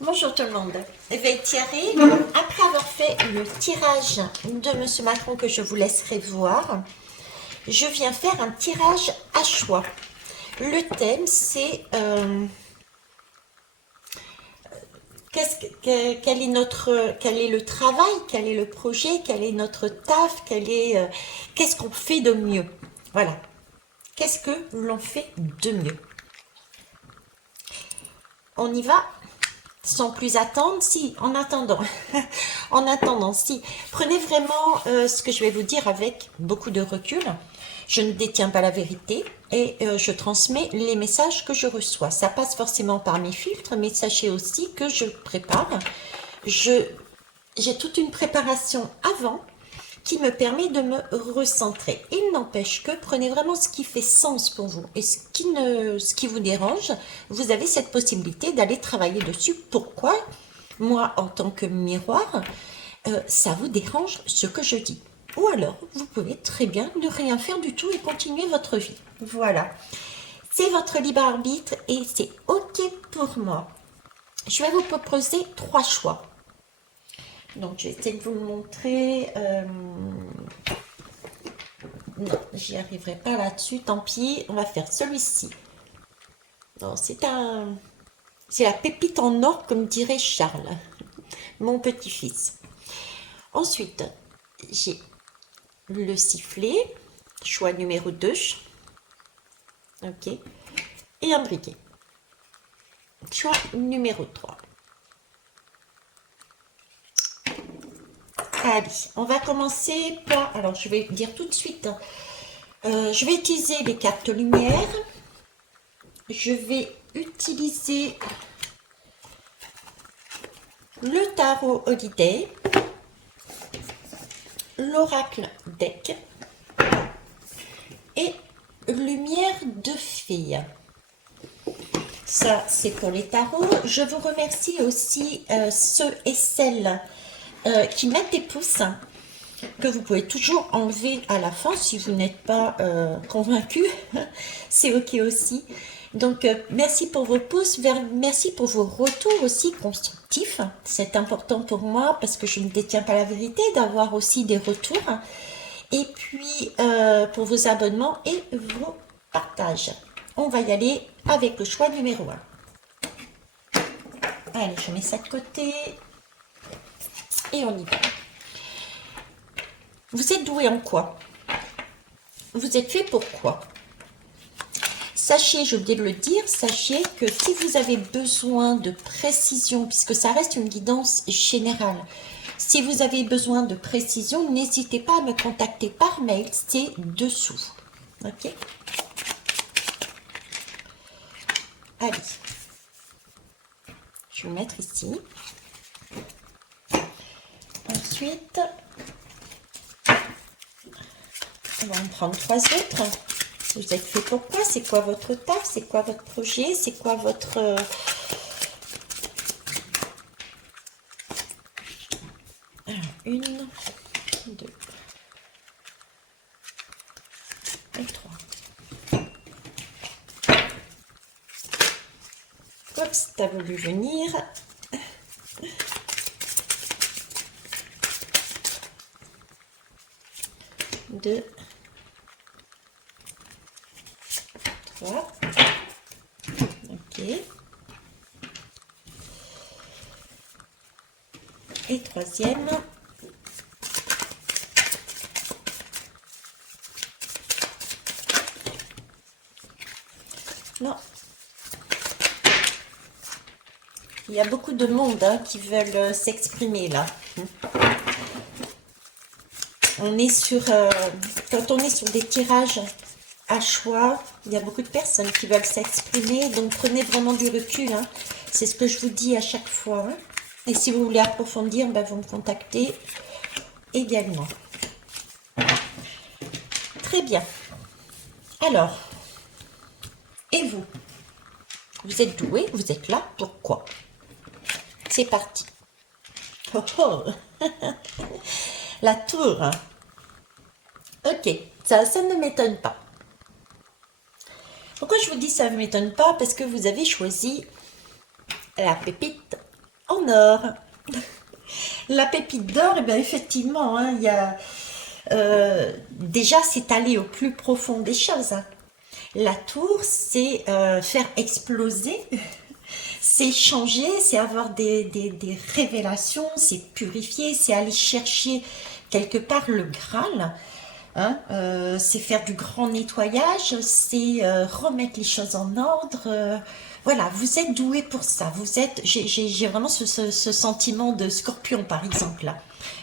Bonjour tout le monde. Eh bien, Thierry, après avoir fait le tirage de Monsieur Macron que je vous laisserai voir, je viens faire un tirage à choix. Le thème, c'est quel est le travail, quel est le projet, quel est notre taf, qu'est-ce qu'on fait de mieux. Voilà. Qu'est-ce que l'on fait de mieux? On y va sans plus attendre, si, en attendant, en attendant, si, prenez vraiment ce que je vais vous dire avec beaucoup de recul. Je ne détiens pas la vérité et je transmets les messages que je reçois. Ça passe forcément par mes filtres, mais sachez aussi que je prépare. J'ai toute une préparation avant qui me permet de me recentrer. Il n'empêche que prenez vraiment ce qui fait sens pour vous et ce qui vous dérange, vous avez cette possibilité d'aller travailler dessus. Pourquoi? Moi, en tant que miroir, ça vous dérange ce que je dis. Ou alors, vous pouvez très bien ne rien faire du tout et continuer votre vie. Voilà. C'est votre libre arbitre et c'est OK pour moi. Je vais vous proposer 3 choix. Donc, je vais essayer de vous le montrer. Non, j'y arriverai pas là-dessus. Tant pis, on va faire celui-ci. Non, c'est la pépite en or, comme dirait Charles, mon petit-fils. Ensuite, j'ai le sifflet, choix numéro 2. OK. Et un briquet. Choix numéro 3. Allez, on va commencer par... Alors, je vais dire tout de suite. Je vais utiliser les cartes lumière. Je vais utiliser le tarot Holiday, l'oracle deck et lumière de fille. Ça, c'est pour les tarots. Je vous remercie aussi ceux et celles qui mettent des pouces, que vous pouvez toujours enlever à la fin si vous n'êtes pas convaincu. C'est OK aussi. Donc, merci pour vos pouces, merci pour vos retours aussi constructifs. C'est important pour moi parce que je ne détiens pas la vérité, d'avoir aussi des retours. Et puis, pour vos abonnements et vos partages. On va y aller avec le choix numéro 1. Allez, je mets ça de côté. Et on y va. Vous êtes doué en quoi? Vous êtes fait pour quoi? Sachez, j'ai oublié de le dire, sachez que si vous avez besoin de précision, puisque ça reste une guidance générale, si vous avez besoin de précision, n'hésitez pas à me contacter par mail, c'est dessous. OK? Allez. Je vais le mettre ici. Ensuite, on va en prendre 3 autres. Vous êtes fait pourquoi? C'est quoi votre taf? C'est quoi votre projet? C'est quoi votre... Alors, 1, 2 et 3. Oups, t'as voulu venir. 2, 3. OK. Et troisième. Non. Il y a beaucoup de monde qui veulent s'exprimer là. On est sur... quand on est sur des tirages à choix, il y a beaucoup de personnes qui veulent s'exprimer, donc prenez vraiment du recul. C'est ce que je vous dis à chaque fois. Et si vous voulez approfondir, vous me contactez également. Très bien. Alors, et vous? Vous êtes doué, vous êtes là, pourquoi? C'est parti. Oh oh. La tour. Ok, ça ne m'étonne pas. Pourquoi je vous dis ça ne m'étonne pas? Parce que vous avez choisi la pépite en or. La pépite d'or, eh bien effectivement, hein, il y a, déjà c'est aller au plus profond des choses, hein. La tour, c'est faire exploser, c'est changer, c'est avoir des révélations, c'est purifier, c'est aller chercher quelque part le Graal. Hein, c'est faire du grand nettoyage, c'est remettre les choses en ordre. Voilà, vous êtes doué pour ça. Vous êtes, j'ai vraiment ce sentiment de scorpion, par exemple, là.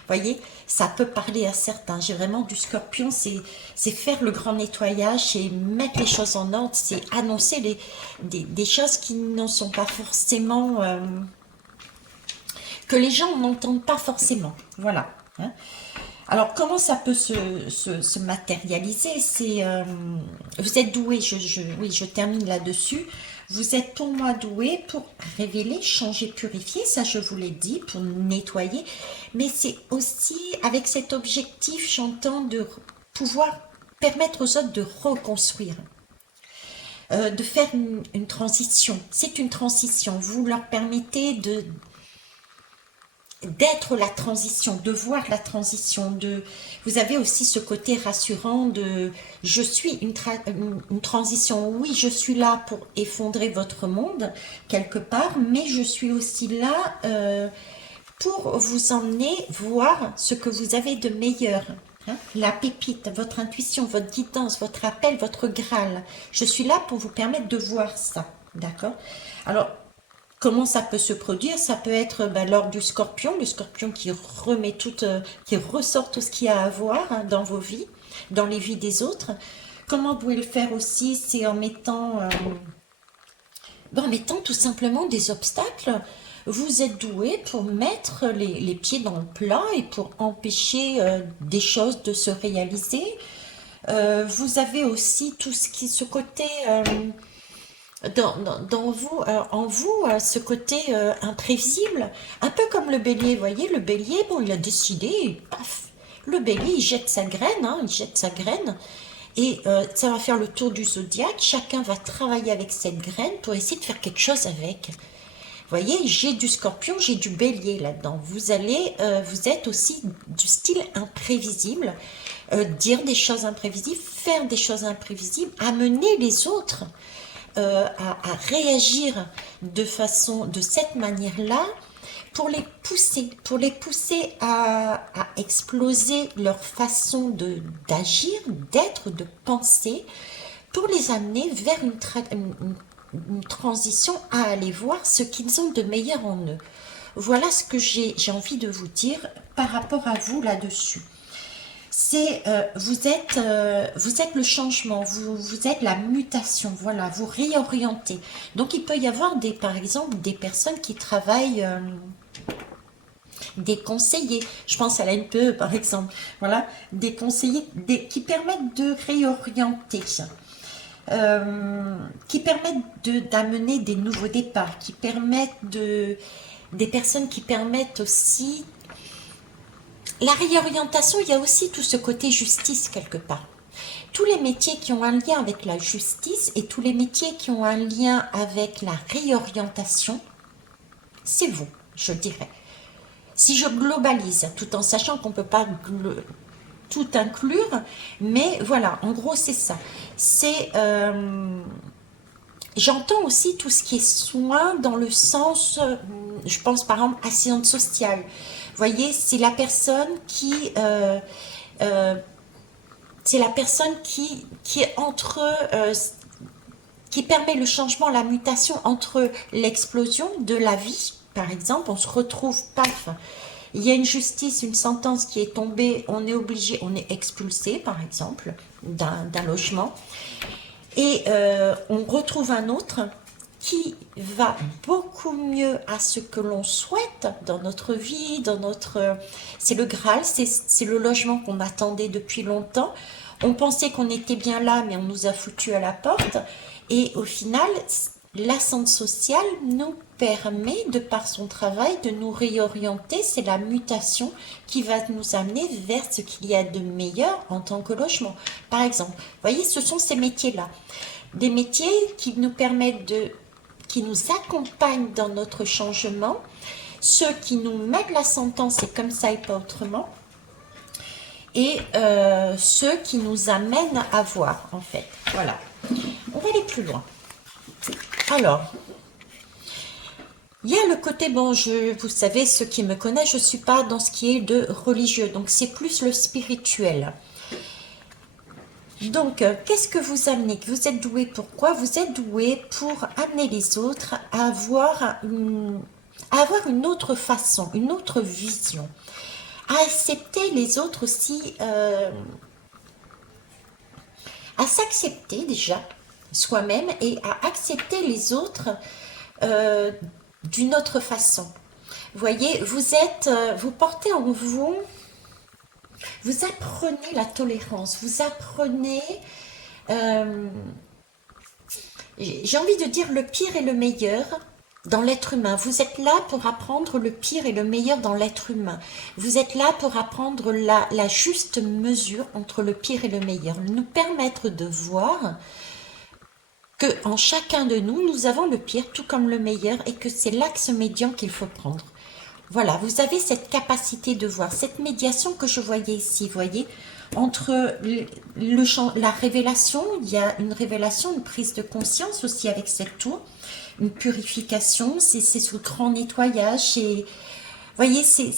Voyez, ça peut parler à certains. J'ai vraiment du scorpion, c'est faire le grand nettoyage, c'est mettre les choses en ordre, c'est annoncer des choses qui ne sont pas forcément, que les gens n'entendent pas forcément. Voilà. Hein. Alors, comment ça peut se matérialiser? C'est, vous êtes doué, oui, je termine là-dessus. Vous êtes pour moi doué pour révéler, changer, purifier, ça je vous l'ai dit, pour nettoyer. Mais c'est aussi avec cet objectif, j'entends, de pouvoir permettre aux autres de reconstruire, de faire une transition. C'est une transition. Vous leur permettez d'être la transition, de voir la transition, vous avez aussi ce côté rassurant de je suis une transition, oui je suis là pour effondrer votre monde quelque part, mais je suis aussi là pour vous emmener voir ce que vous avez de meilleur. Hein, la pépite, votre intuition, votre guidance, votre appel, votre Graal. Je suis là pour vous permettre de voir ça. D'accord? Alors, comment ça peut se produire? Ça peut être lors du scorpion, le scorpion qui remet tout, qui ressort tout ce qu'il y a à voir, hein, dans vos vies, dans les vies des autres. Comment vous pouvez le faire aussi? C'est en mettant tout simplement des obstacles. Vous êtes doué pour mettre les pieds dans le plat et pour empêcher des choses de se réaliser. Vous avez aussi tout ce côté dans vous, en vous, ce côté imprévisible, un peu comme le bélier. Vous voyez, le bélier, bon, il a décidé, paf, le bélier, il jette sa graine, hein, il jette sa graine, et ça va faire le tour du zodiaque. Chacun va travailler avec cette graine pour essayer de faire quelque chose avec. Vous voyez, j'ai du scorpion, j'ai du bélier là-dedans. Vous êtes aussi du style imprévisible, dire des choses imprévisibles, faire des choses imprévisibles, amener les autres à réagir de cette manière-là, pour les pousser à exploser leur façon d'agir, d'être, de penser, pour les amener vers une transition à aller voir ce qu'ils ont de meilleur en eux. Voilà ce que j'ai envie de vous dire par rapport à vous là-dessus. C'est vous êtes le changement, vous êtes la mutation, voilà, vous réorientez. Donc il peut y avoir par exemple des personnes qui travaillent, des conseillers, je pense à la NPE par exemple, voilà, des conseillers qui permettent de réorienter, qui permettent d'amener des nouveaux départs, qui permettent des personnes qui permettent aussi la réorientation. Il y a aussi tout ce côté justice quelque part. Tous les métiers qui ont un lien avec la justice et tous les métiers qui ont un lien avec la réorientation, c'est vous, je dirais. Si je globalise, tout en sachant qu'on ne peut pas tout inclure, mais voilà, en gros c'est ça. J'entends aussi tout ce qui est soin dans le sens, je pense par exemple assistante sociale. Vous voyez, c'est la personne qui est entre, qui permet le changement, la mutation entre l'explosion de la vie, par exemple, on se retrouve, paf, il y a une justice, une sentence qui est tombée, on est obligé, on est expulsé, par exemple, d'un logement, et on retrouve un autre qui va beaucoup mieux à ce que l'on souhaite dans notre vie, c'est le Graal, c'est le logement qu'on attendait depuis longtemps. On pensait qu'on était bien là, mais on nous a foutu à la porte. Et au final, l'ascente sociale nous permet, de par son travail, de nous réorienter. C'est la mutation qui va nous amener vers ce qu'il y a de meilleur en tant que logement. Par exemple, vous voyez, ce sont ces métiers-là. Des métiers qui nous permettent qui nous accompagnent dans notre changement. ceux qui nous mettent la sentence, c'est comme ça et pas autrement, et ceux qui nous amènent à voir, en fait. Voilà. On va aller plus loin. Alors, il y a le côté, bon, vous savez, ceux qui me connaissent, je ne suis pas dans ce qui est de religieux, donc c'est plus le spirituel. Donc, qu'est-ce que vous amenez? Vous êtes doué pourquoi? Vous êtes doué pour amener les autres à avoir une autre façon, une autre vision, à accepter les autres aussi, à s'accepter déjà soi-même et à accepter les autres d'une autre façon. Vous voyez, vous portez en vous, vous apprenez la tolérance, vous apprenez, j'ai envie de dire le pire et le meilleur dans l'être humain. Vous êtes là pour apprendre le pire et le meilleur dans l'être humain. Vous êtes là pour apprendre la juste mesure entre le pire et le meilleur. Nous permettre de voir que en chacun de nous, nous avons le pire tout comme le meilleur et que c'est l'axe médian qu'il faut prendre. Voilà, vous avez cette capacité de voir, cette médiation que je voyais ici, vous voyez, entre la révélation, il y a une révélation, une prise de conscience aussi avec cette tour, une purification, c'est ce grand nettoyage, vous voyez, c'est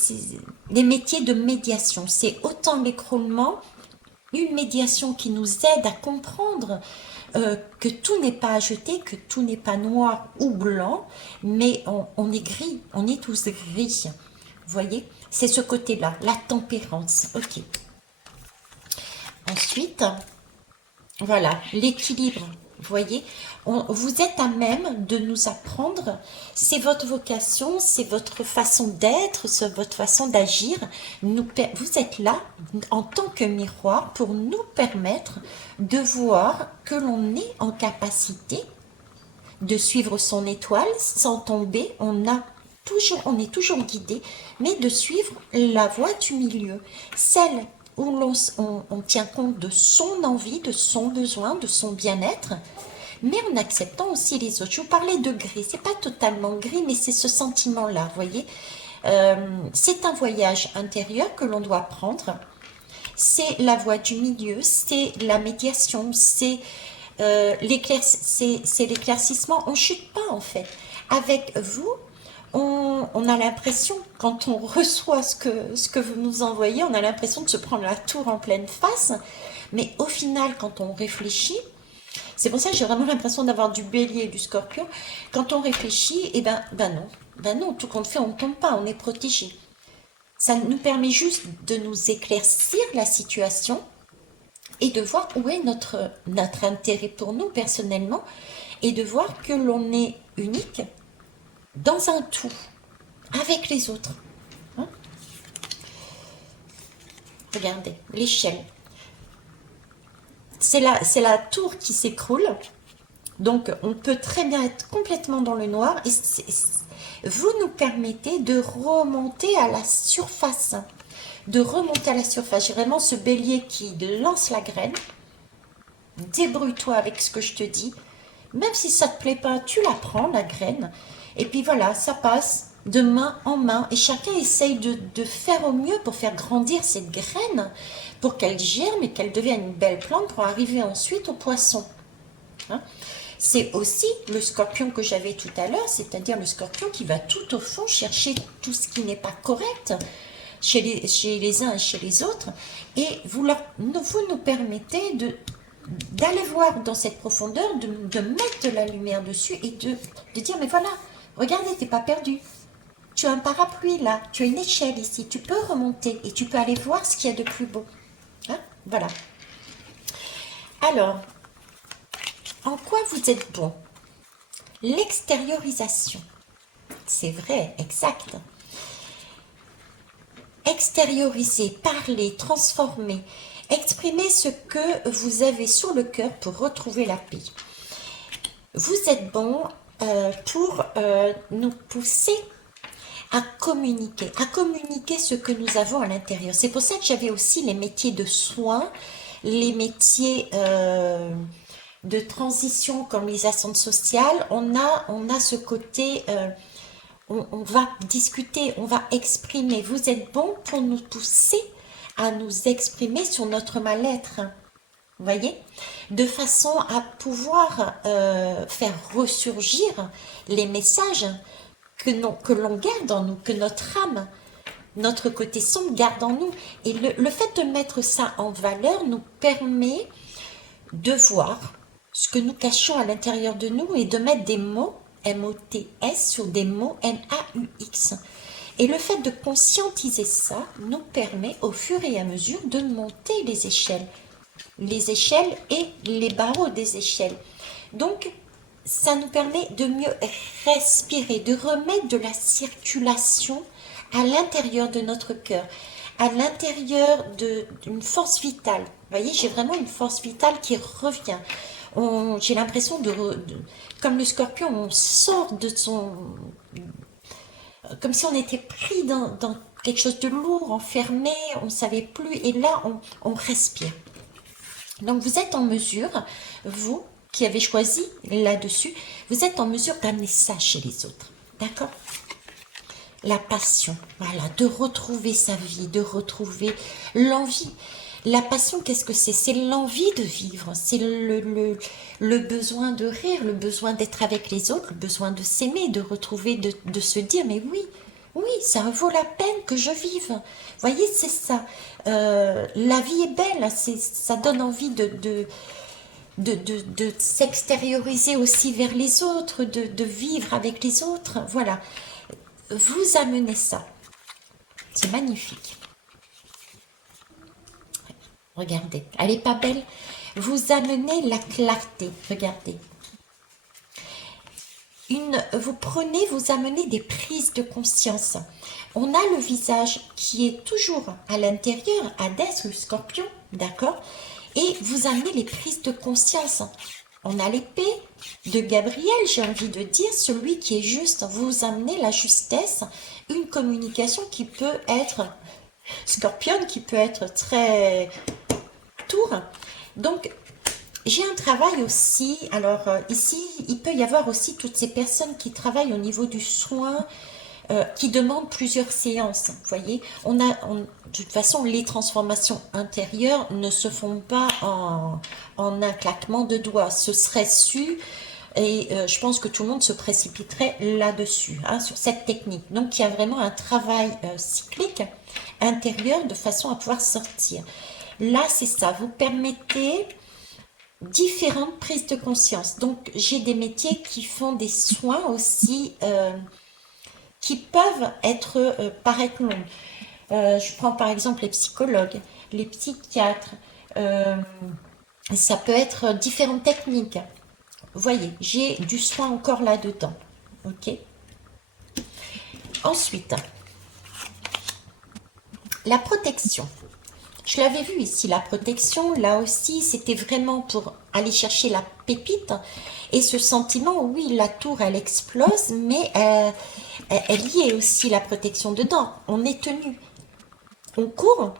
les métiers de médiation, c'est autant l'écroulement, une médiation qui nous aide à comprendre que tout n'est pas à jeter, que tout n'est pas noir ou blanc, mais on est gris, on est tous gris. Vous voyez, c'est ce côté-là, la tempérance. Ok. Ensuite, voilà, l'équilibre. Vous voyez, vous êtes à même de nous apprendre, c'est votre vocation, c'est votre façon d'être, c'est votre façon d'agir. Vous êtes là en tant que miroir pour nous permettre de voir que l'on est en capacité de suivre son étoile sans tomber. On est toujours guidé, mais de suivre la voie du milieu, celle où on tient compte de son envie, de son besoin, de son bien-être, mais en acceptant aussi les autres. Je vous parlais de gris, c'est pas totalement gris, mais c'est ce sentiment-là, vous voyez. C'est un voyage intérieur que l'on doit prendre. C'est la voie du milieu, c'est la médiation, c'est l'éclaircissement. On ne chute pas en fait. Avec vous, on a l'impression, quand on reçoit ce que vous nous envoyez, on a l'impression de se prendre la tour en pleine face. Mais au final, quand on réfléchit, c'est pour ça que j'ai vraiment l'impression d'avoir du bélier et du scorpion. Quand on réfléchit, eh ben non. Ben non, tout compte fait, on ne tombe pas, on est protégé. Ça nous permet juste de nous éclaircir la situation et de voir où est notre intérêt pour nous personnellement et de voir que l'on est unique dans un tout avec les autres. Hein? Regardez, l'échelle. C'est la tour qui s'écroule. Donc, on peut très bien être complètement dans le noir et vous nous permettez de remonter à la surface. J'ai vraiment ce bélier qui lance la graine. Débrouille-toi avec ce que je te dis. Même si ça ne te plaît pas, tu la prends, la graine. Et puis voilà, ça passe de main en main. Et chacun essaye de faire au mieux pour faire grandir cette graine, pour qu'elle germe et qu'elle devienne une belle plante pour arriver ensuite au poisson. Hein? C'est aussi le scorpion que j'avais tout à l'heure, c'est-à-dire le scorpion qui va tout au fond chercher tout ce qui n'est pas correct chez les uns et chez les autres. Et vous nous permettez d'aller voir dans cette profondeur, de mettre de la lumière dessus et de dire, mais voilà, regardez, t'es pas perdu. Tu as un parapluie là, tu as une échelle ici, tu peux remonter et tu peux aller voir ce qu'il y a de plus beau. Hein? Voilà. Alors, en quoi vous êtes bon? L'extériorisation. C'est vrai, exact. Extérioriser, parler, transformer, exprimer ce que vous avez sur le cœur pour retrouver la paix. Vous êtes bon pour nous pousser à communiquer ce que nous avons à l'intérieur. C'est pour ça que j'avais aussi les métiers de soins, les métiers de transition comme les ascentes sociales. On a ce côté on va discuter, on va exprimer. Vous êtes bon pour nous pousser à nous exprimer sur notre mal-être. Vous voyez, de façon à pouvoir faire ressurgir les messages que l'on garde en nous, que notre âme, notre côté sombre garde en nous. Et le fait de mettre ça en valeur nous permet de voir ce que nous cachons à l'intérieur de nous et de mettre des mots M-O-T-S sur des mots M-A-U-X. Et le fait de conscientiser ça nous permet au fur et à mesure de monter les échelles et les barreaux des échelles. Donc, ça nous permet de mieux respirer, de remettre de la circulation à l'intérieur de notre cœur, à l'intérieur d'une force vitale. Vous voyez, j'ai vraiment une force vitale qui revient. J'ai l'impression comme le scorpion, on sort de son... Comme si on était pris dans quelque chose de lourd, enfermé, on ne savait plus, et là, on respire. Donc, vous êtes en mesure, vous qui avez choisi là-dessus, vous êtes en mesure d'amener ça chez les autres. D'accord? La passion, voilà, de retrouver sa vie, de retrouver l'envie. La passion, qu'est-ce que c'est? C'est l'envie de vivre, c'est le besoin de rire, le besoin d'être avec les autres, le besoin de s'aimer, de retrouver, de se dire, mais oui, oui, ça vaut la peine que je vive. Vous voyez, c'est ça. La vie est belle, ça donne envie de s'extérioriser aussi vers les autres, de vivre avec les autres. Voilà, vous amenez ça. C'est magnifique. Regardez, elle n'est pas belle? Vous amenez la clarté, regardez. Vous amenez des prises de conscience. On a le visage qui est toujours à l'intérieur, Hadès, le scorpion, d'accord? Et vous amenez les prises de conscience. On a l'épée de Gabriel, j'ai envie de dire, celui qui est juste. Vous amenez la justesse, une communication qui peut être scorpion, qui peut être très tour. Donc, j'ai un travail aussi, alors ici, il peut y avoir aussi toutes ces personnes qui travaillent au niveau du soin, qui demandent plusieurs séances. Vous voyez, de toute façon, les transformations intérieures ne se font pas en un claquement de doigts. Ce serait su, et je pense que tout le monde se précipiterait là-dessus, hein, sur cette technique. Donc, il y a vraiment un travail cyclique intérieur de façon à pouvoir sortir. Là, c'est ça, vous permettez différentes prises de conscience. Donc, j'ai des métiers qui font des soins aussi qui peuvent paraître longs. Je prends par exemple les psychologues, les psychiatres. Ça peut être différentes techniques. Vous voyez, j'ai du soin encore là-dedans. Ok. Ensuite, la protection. Je l'avais vu ici, la protection, là aussi, c'était vraiment pour aller chercher la pépite. Et ce sentiment, oui, la tour, elle explose, mais elle y est aussi la protection dedans. On est tenu. On court,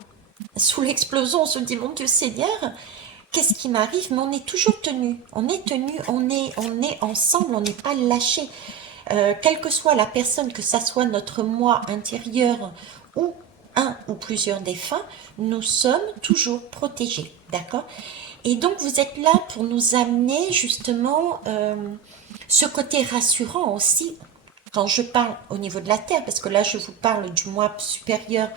sous l'explosion, on se dit, mon Dieu Seigneur, qu'est-ce qui m'arrive? Mais on est toujours tenu. On est tenu, on est ensemble, on n'est pas lâché. Quelle que soit la personne, que ça soit notre moi intérieur ou un ou plusieurs défunts, nous sommes toujours protégés, d'accord? Et donc, vous êtes là pour nous amener justement ce côté rassurant aussi, quand je parle au niveau de la Terre, parce que là, je vous parle du moi supérieur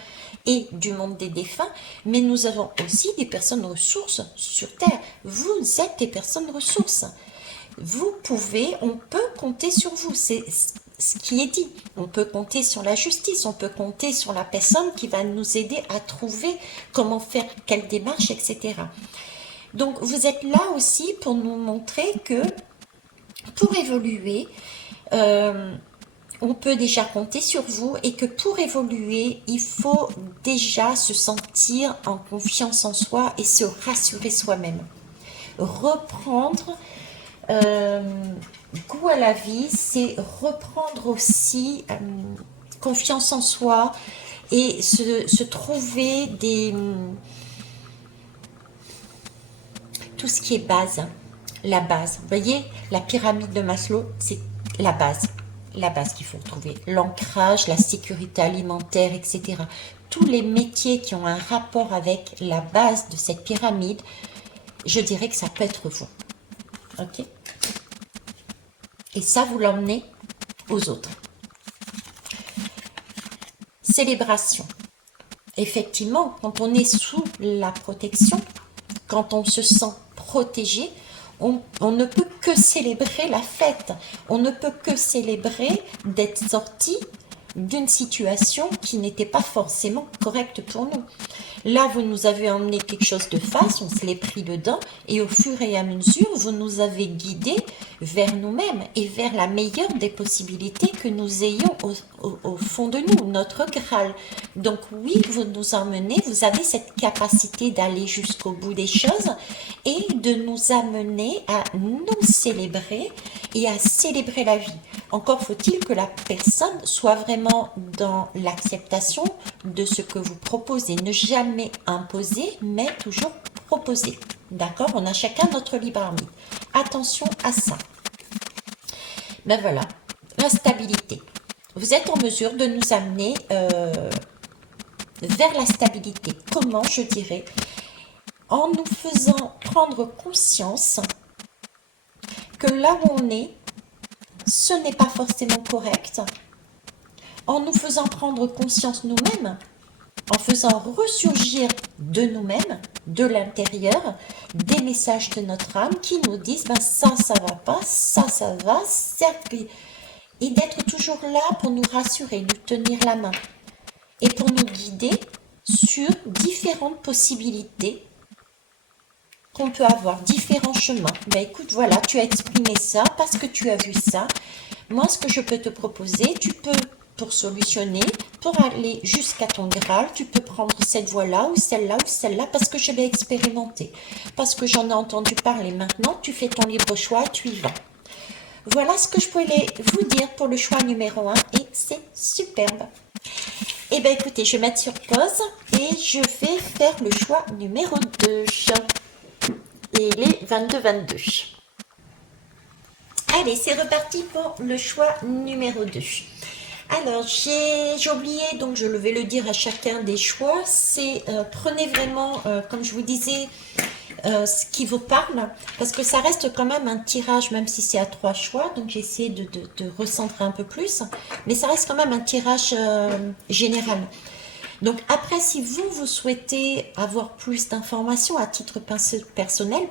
et du monde des défunts, mais nous avons aussi des personnes ressources sur Terre. Vous êtes des personnes ressources. On peut compter sur vous, c'est ce qui est dit. On peut compter sur la justice, on peut compter sur la personne qui va nous aider à trouver comment faire, quelle démarche, etc. Donc, vous êtes là aussi pour nous montrer que pour évoluer, on peut déjà compter sur vous et que pour évoluer, il faut déjà se sentir en confiance en soi et se rassurer soi-même. Reprendre goût à la vie, c'est reprendre aussi confiance en soi et se trouver tout ce qui est base, la base. Vous voyez, la pyramide de Maslow, c'est la base. la base qu'il faut retrouver. L'ancrage, la sécurité alimentaire, etc. Tous les métiers qui ont un rapport avec la base de cette pyramide, je dirais que ça peut être vous. Ok? Et ça, vous l'emmenez aux autres. Célébration. Effectivement, quand on est sous la protection, quand on se sent protégé, on ne peut que célébrer la fête. On ne peut que célébrer d'être sorti d'une situation qui n'était pas forcément correcte pour nous. Là, vous nous avez emmené quelque chose de face, on se l'est pris dedans, et au fur et à mesure, vous nous avez guidés vers nous-mêmes et vers la meilleure des possibilités que nous ayons au fond de nous, notre Graal. Donc oui, vous nous emmenez, vous avez cette capacité d'aller jusqu'au bout des choses et de nous amener à nous célébrer et à célébrer la vie. Encore faut-il que la personne soit vraiment dans l'acceptation de ce que vous proposez. Ne jamais imposer, mais toujours proposer. D'accord? On a chacun notre libre arbitre. Attention à ça. Ben voilà, la stabilité. Vous êtes en mesure de nous amener vers la stabilité. Comment, je dirais? En nous faisant prendre conscience que là où on est, ce n'est pas forcément correct. En nous faisant prendre conscience nous-mêmes, en faisant ressurgir de nous-mêmes, de l'intérieur, des messages de notre âme qui nous disent ben ça va pas, ça va, certes, et d'être toujours là pour nous rassurer, nous tenir la main et pour nous guider sur différentes possibilités qu'on peut avoir, différents chemins. Ben écoute, voilà, tu as exprimé ça parce que tu as vu ça. Moi, ce que je peux te proposer, tu peux, pour solutionner, pour aller jusqu'à ton Graal, tu peux prendre cette voie-là ou celle-là, parce que je l'ai expérimenté, parce que j'en ai entendu parler. Maintenant, tu fais ton libre choix, tu y vas. Voilà ce que je pouvais vous dire pour le choix numéro 1 et c'est superbe. Eh bien, écoutez, je vais mettre sur pause et je vais faire le choix numéro 2. Et il est 22-22. Allez, c'est reparti pour le choix numéro 2. Alors, j'ai oublié, donc je vais le dire à chacun des choix, c'est prenez vraiment, comme je vous disais, ce qui vous parle, parce que ça reste quand même un tirage, même si c'est à 3 choix, donc j'ai essayé de recentrer un peu plus, mais ça reste quand même un tirage général. Donc après, si vous souhaitez avoir plus d'informations à titre personnel,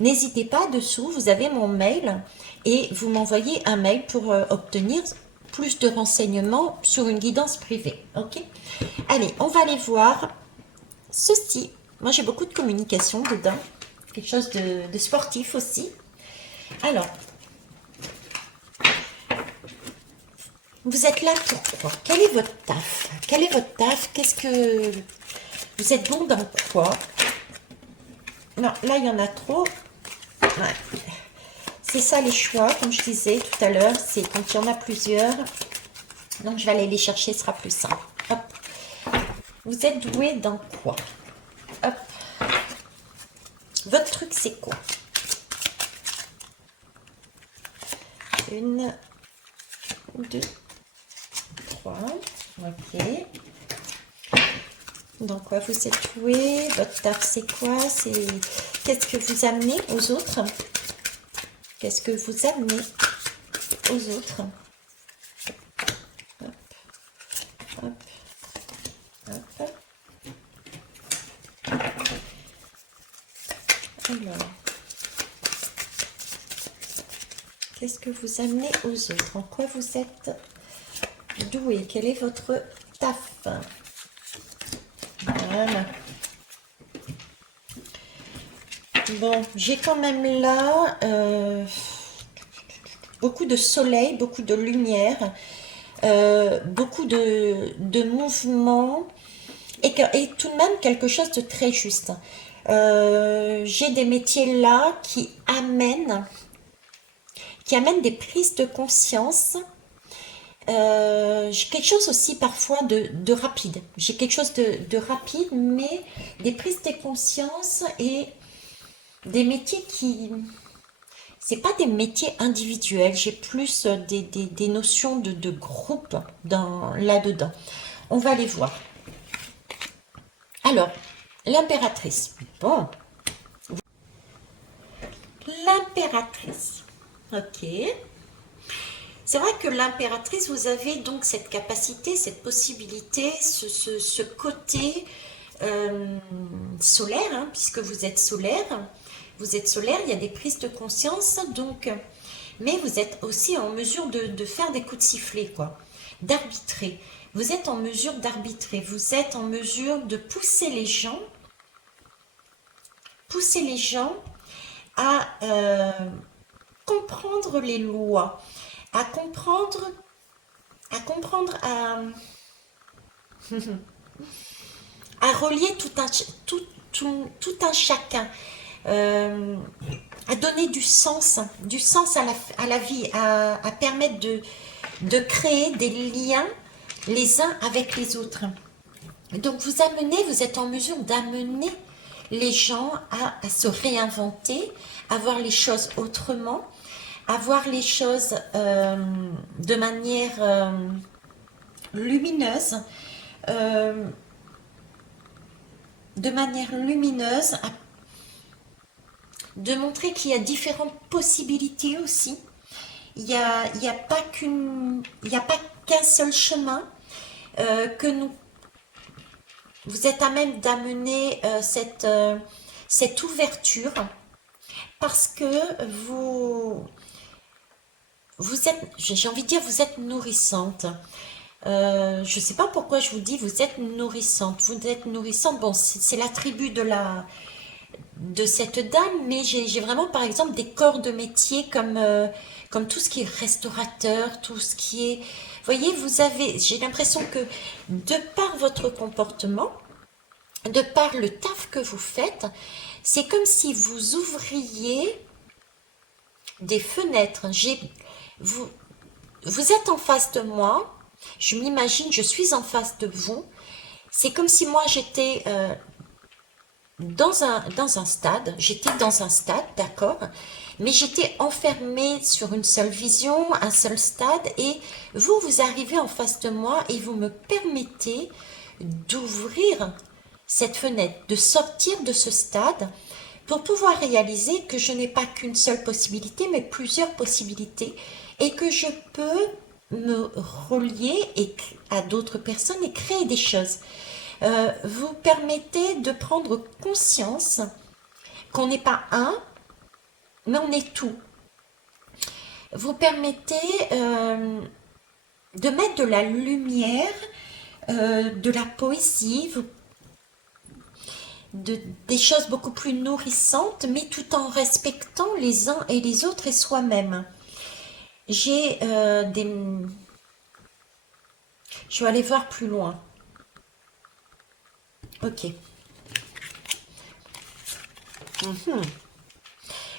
n'hésitez pas dessous, vous avez mon mail et vous m'envoyez un mail pour obtenir plus de renseignements sur une guidance privée. Ok? Allez, on va aller voir ceci. Moi, j'ai beaucoup de communication dedans, quelque chose de sportif aussi. Alors, vous êtes là pourquoi? Quel est votre taf? Quel est votre taf? Qu'est-ce que... Vous êtes bon dans quoi? Non, là, il y en a trop. Ouais. C'est ça les choix, comme je disais tout à l'heure. C'est quand il y en a plusieurs. Donc, je vais aller les chercher, ce sera plus simple. Hop. Vous êtes doué dans quoi? Hop. Votre truc, c'est quoi? 1, 2, 3. Ok. Dans quoi vous êtes doué? Votre taf, c'est quoi? C'est qu'est-ce que vous amenez aux autres? Qu'est-ce que vous amenez aux autres? Hop, hop, hop. Alors, qu'est-ce que vous amenez aux autres? En quoi vous êtes doué? Quel est votre taf? Voilà. Bon, j'ai quand même là beaucoup de soleil, beaucoup de lumière, beaucoup de mouvement et tout de même quelque chose de très juste. J'ai des métiers là qui amènent des prises de conscience. J'ai quelque chose aussi parfois de rapide. J'ai quelque chose de rapide, mais des prises de conscience et des métiers qui... c'est pas des métiers individuels, j'ai plus des notions de groupe là-dedans. On va les voir. Alors, l'impératrice. Bon, l'impératrice. Ok. C'est vrai que l'impératrice, vous avez donc cette capacité, cette possibilité, ce côté solaire, hein, puisque vous êtes solaire. Vous êtes solaire, il y a des prises de conscience, donc, mais vous êtes aussi en mesure de faire des coups de sifflet, quoi, d'arbitrer. Vous êtes en mesure d'arbitrer, vous êtes en mesure de pousser les gens à comprendre les lois, à comprendre, à relier tout un chacun, à donner du sens à la vie, à permettre de créer des liens les uns avec les autres. Donc vous êtes en mesure d'amener les gens à se réinventer, à voir les choses autrement, à voir les choses de manière lumineuse, de montrer qu'il y a différentes possibilités aussi. Il n'y a pas qu'un seul chemin, que vous êtes à même d'amener cette ouverture, parce que vous êtes, j'ai envie de dire, vous êtes nourrissante. Je ne sais pas pourquoi je vous dis vous êtes nourrissante. Vous êtes nourrissante, bon, c'est l'attribut de cette dame, mais j'ai vraiment par exemple des corps de métier comme tout ce qui est restaurateur, tout ce qui est... Vous voyez, j'ai l'impression que de par votre comportement, de par le taf que vous faites, c'est comme si vous ouvriez des fenêtres. Vous êtes en face de moi, je m'imagine, je suis en face de vous. C'est comme si moi j'étais dans un stade, d'accord, mais j'étais enfermée sur une seule vision, un seul stade, et vous arrivez en face de moi et vous me permettez d'ouvrir cette fenêtre, de sortir de ce stade pour pouvoir réaliser que je n'ai pas qu'une seule possibilité, mais plusieurs possibilités, et que je peux me relier à d'autres personnes et créer des choses. Vous permettez de prendre conscience qu'on n'est pas un, mais on est tout. Vous permettez de mettre de la lumière, de la poésie, des choses beaucoup plus nourrissantes, mais tout en respectant les uns et les autres et soi-même. Je vais aller voir plus loin. Ok.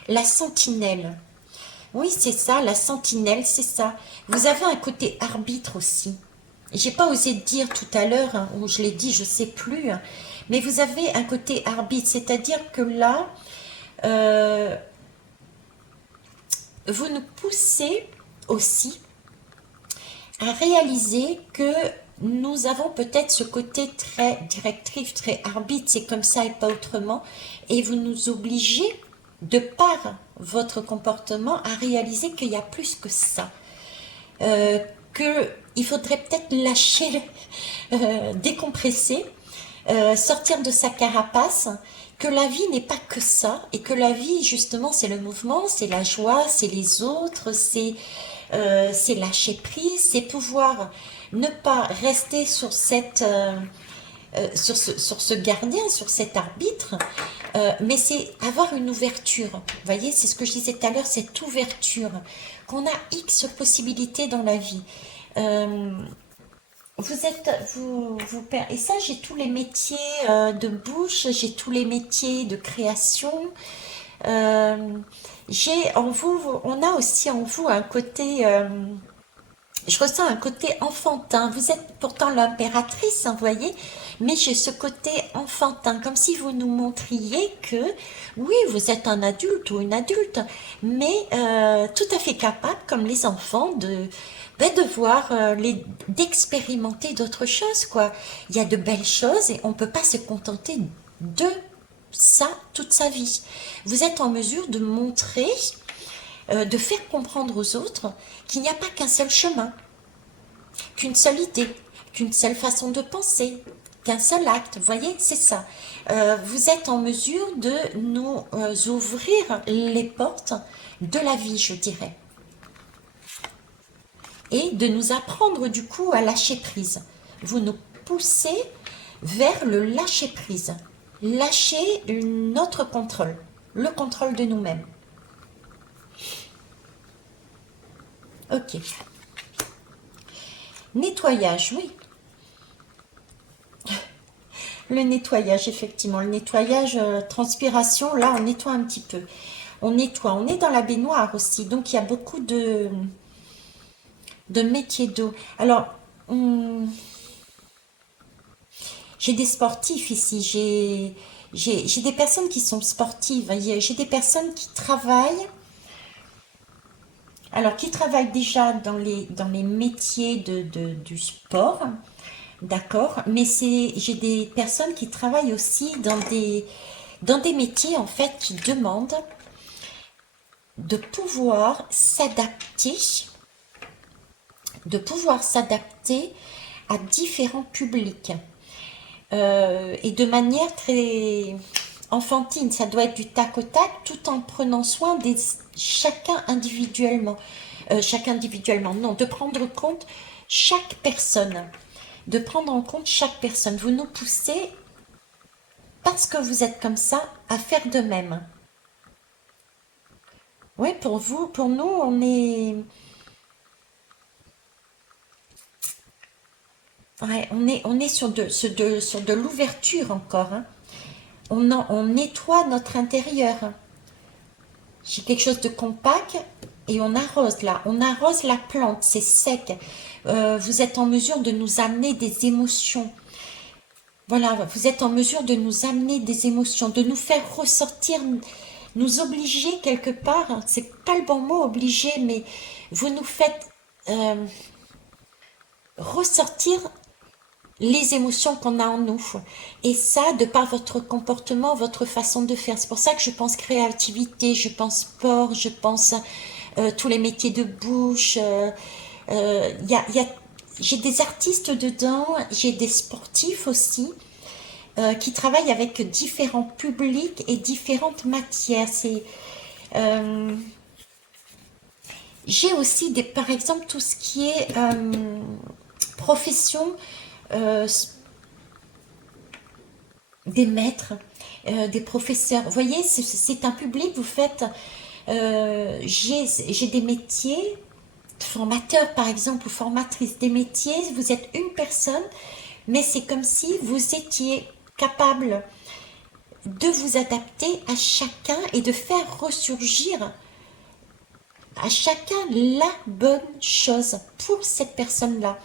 La sentinelle. Oui, c'est ça, la sentinelle, c'est ça. Vous avez un côté arbitre aussi. J'ai pas osé dire tout à l'heure, hein, ou je l'ai dit, je sais plus, hein, mais vous avez un côté arbitre, c'est-à-dire que là, vous nous poussez aussi à réaliser que nous avons peut-être ce côté très directif, très arbitre, c'est comme ça et pas autrement, et vous nous obligez, de par votre comportement, à réaliser qu'il y a plus que ça. Qu'il faudrait peut-être lâcher, décompresser, sortir de sa carapace, que la vie n'est pas que ça, et que la vie, justement, c'est le mouvement, c'est la joie, c'est les autres, c'est lâcher prise, c'est pouvoir ne pas rester sur sur ce gardien, sur cet arbitre, mais c'est avoir une ouverture. Vous voyez, c'est ce que je disais tout à l'heure, cette ouverture, qu'on a X possibilités dans la vie. Et ça, j'ai tous les métiers de bouche, j'ai tous les métiers de création. J'ai en vous, on a aussi en vous un côté je ressens un côté enfantin. Vous êtes pourtant l'impératrice, hein, vous voyez, mais j'ai ce côté enfantin, comme si vous nous montriez que, oui, vous êtes un adulte ou une adulte, mais tout à fait capable, comme les enfants, de voir, d'expérimenter d'autres choses, quoi. Il y a de belles choses et on ne peut pas se contenter de ça toute sa vie. Vous êtes en mesure de montrer, de faire comprendre aux autres qu'il n'y a pas qu'un seul chemin, qu'une seule idée, qu'une seule façon de penser, qu'un seul acte. Vous voyez, c'est ça. Vous êtes en mesure de nous ouvrir les portes de la vie, je dirais. Et de nous apprendre du coup à lâcher prise. Vous nous poussez vers le lâcher prise. Lâcher notre contrôle, le contrôle de nous-mêmes. Ok. Nettoyage, oui. Le nettoyage, effectivement. Le nettoyage, transpiration, là, on nettoie un petit peu. On nettoie. On est dans la baignoire aussi. Donc, il y a beaucoup de métiers d'eau. Alors, j'ai des sportifs ici. J'ai des personnes qui sont sportives. J'ai des personnes qui travaillent. Alors, qui travaillent déjà dans les métiers du sport. D'accord, mais j'ai des personnes qui travaillent aussi dans des métiers en fait qui demandent de pouvoir s'adapter à différents publics et de manière très enfantine. Ça doit être du tac au tac tout en prenant soin de chacun individuellement. Non, de prendre compte chaque personne. De prendre en compte chaque personne. Vous nous poussez, parce que vous êtes comme ça, à faire de même. Oui, pour vous, pour nous, ouais, on est sur de l'ouverture encore, hein. On nettoie notre intérieur. J'ai quelque chose de compact et on arrose là. On arrose la plante, c'est sec. Vous êtes en mesure de nous amener des émotions. Voilà, vous êtes en mesure de nous amener des émotions, de nous faire ressortir, nous obliger quelque part, hein, c'est pas le bon mot obliger, mais vous nous faites ressortir les émotions qu'on a en nous. Et ça, de par votre comportement, votre façon de faire. C'est pour ça que je pense créativité, je pense sport, je pense tous les métiers de bouche. J'ai des artistes dedans, j'ai des sportifs aussi. Qui travaillent avec différents publics et différentes matières. J'ai aussi, par exemple, tout ce qui est profession euh, des maîtres, des professeurs. Vous voyez, c'est un public, vous faites... j'ai des métiers, formateur par exemple, ou formatrice, des métiers, vous êtes une personne, mais c'est comme si vous étiez capable de vous adapter à chacun et de faire ressurgir à chacun la bonne chose pour cette personne-là.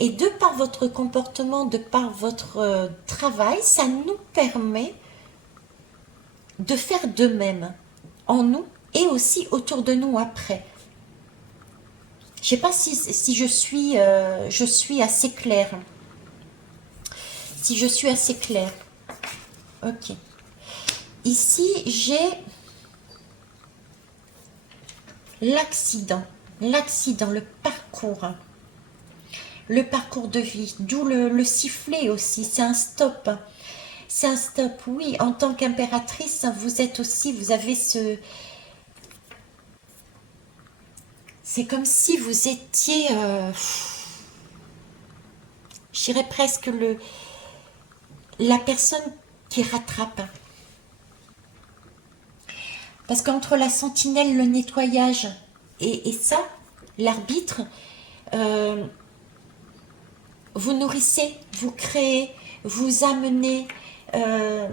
Et de par votre comportement, de par votre travail, ça nous permet de faire de même en nous et aussi autour de nous après. Je ne sais pas si je suis assez claire. Si je suis assez claire. Ok. Ici, j'ai l'accident, le parcours de vie, d'où le sifflet aussi, c'est un stop. C'est un stop, oui. En tant qu'impératrice, vous êtes aussi, vous avez ce... C'est comme si vous étiez, je dirais presque la personne qui rattrape. Parce qu'entre la sentinelle, le nettoyage et ça, l'arbitre, vous nourrissez, vous créez, vous amenez un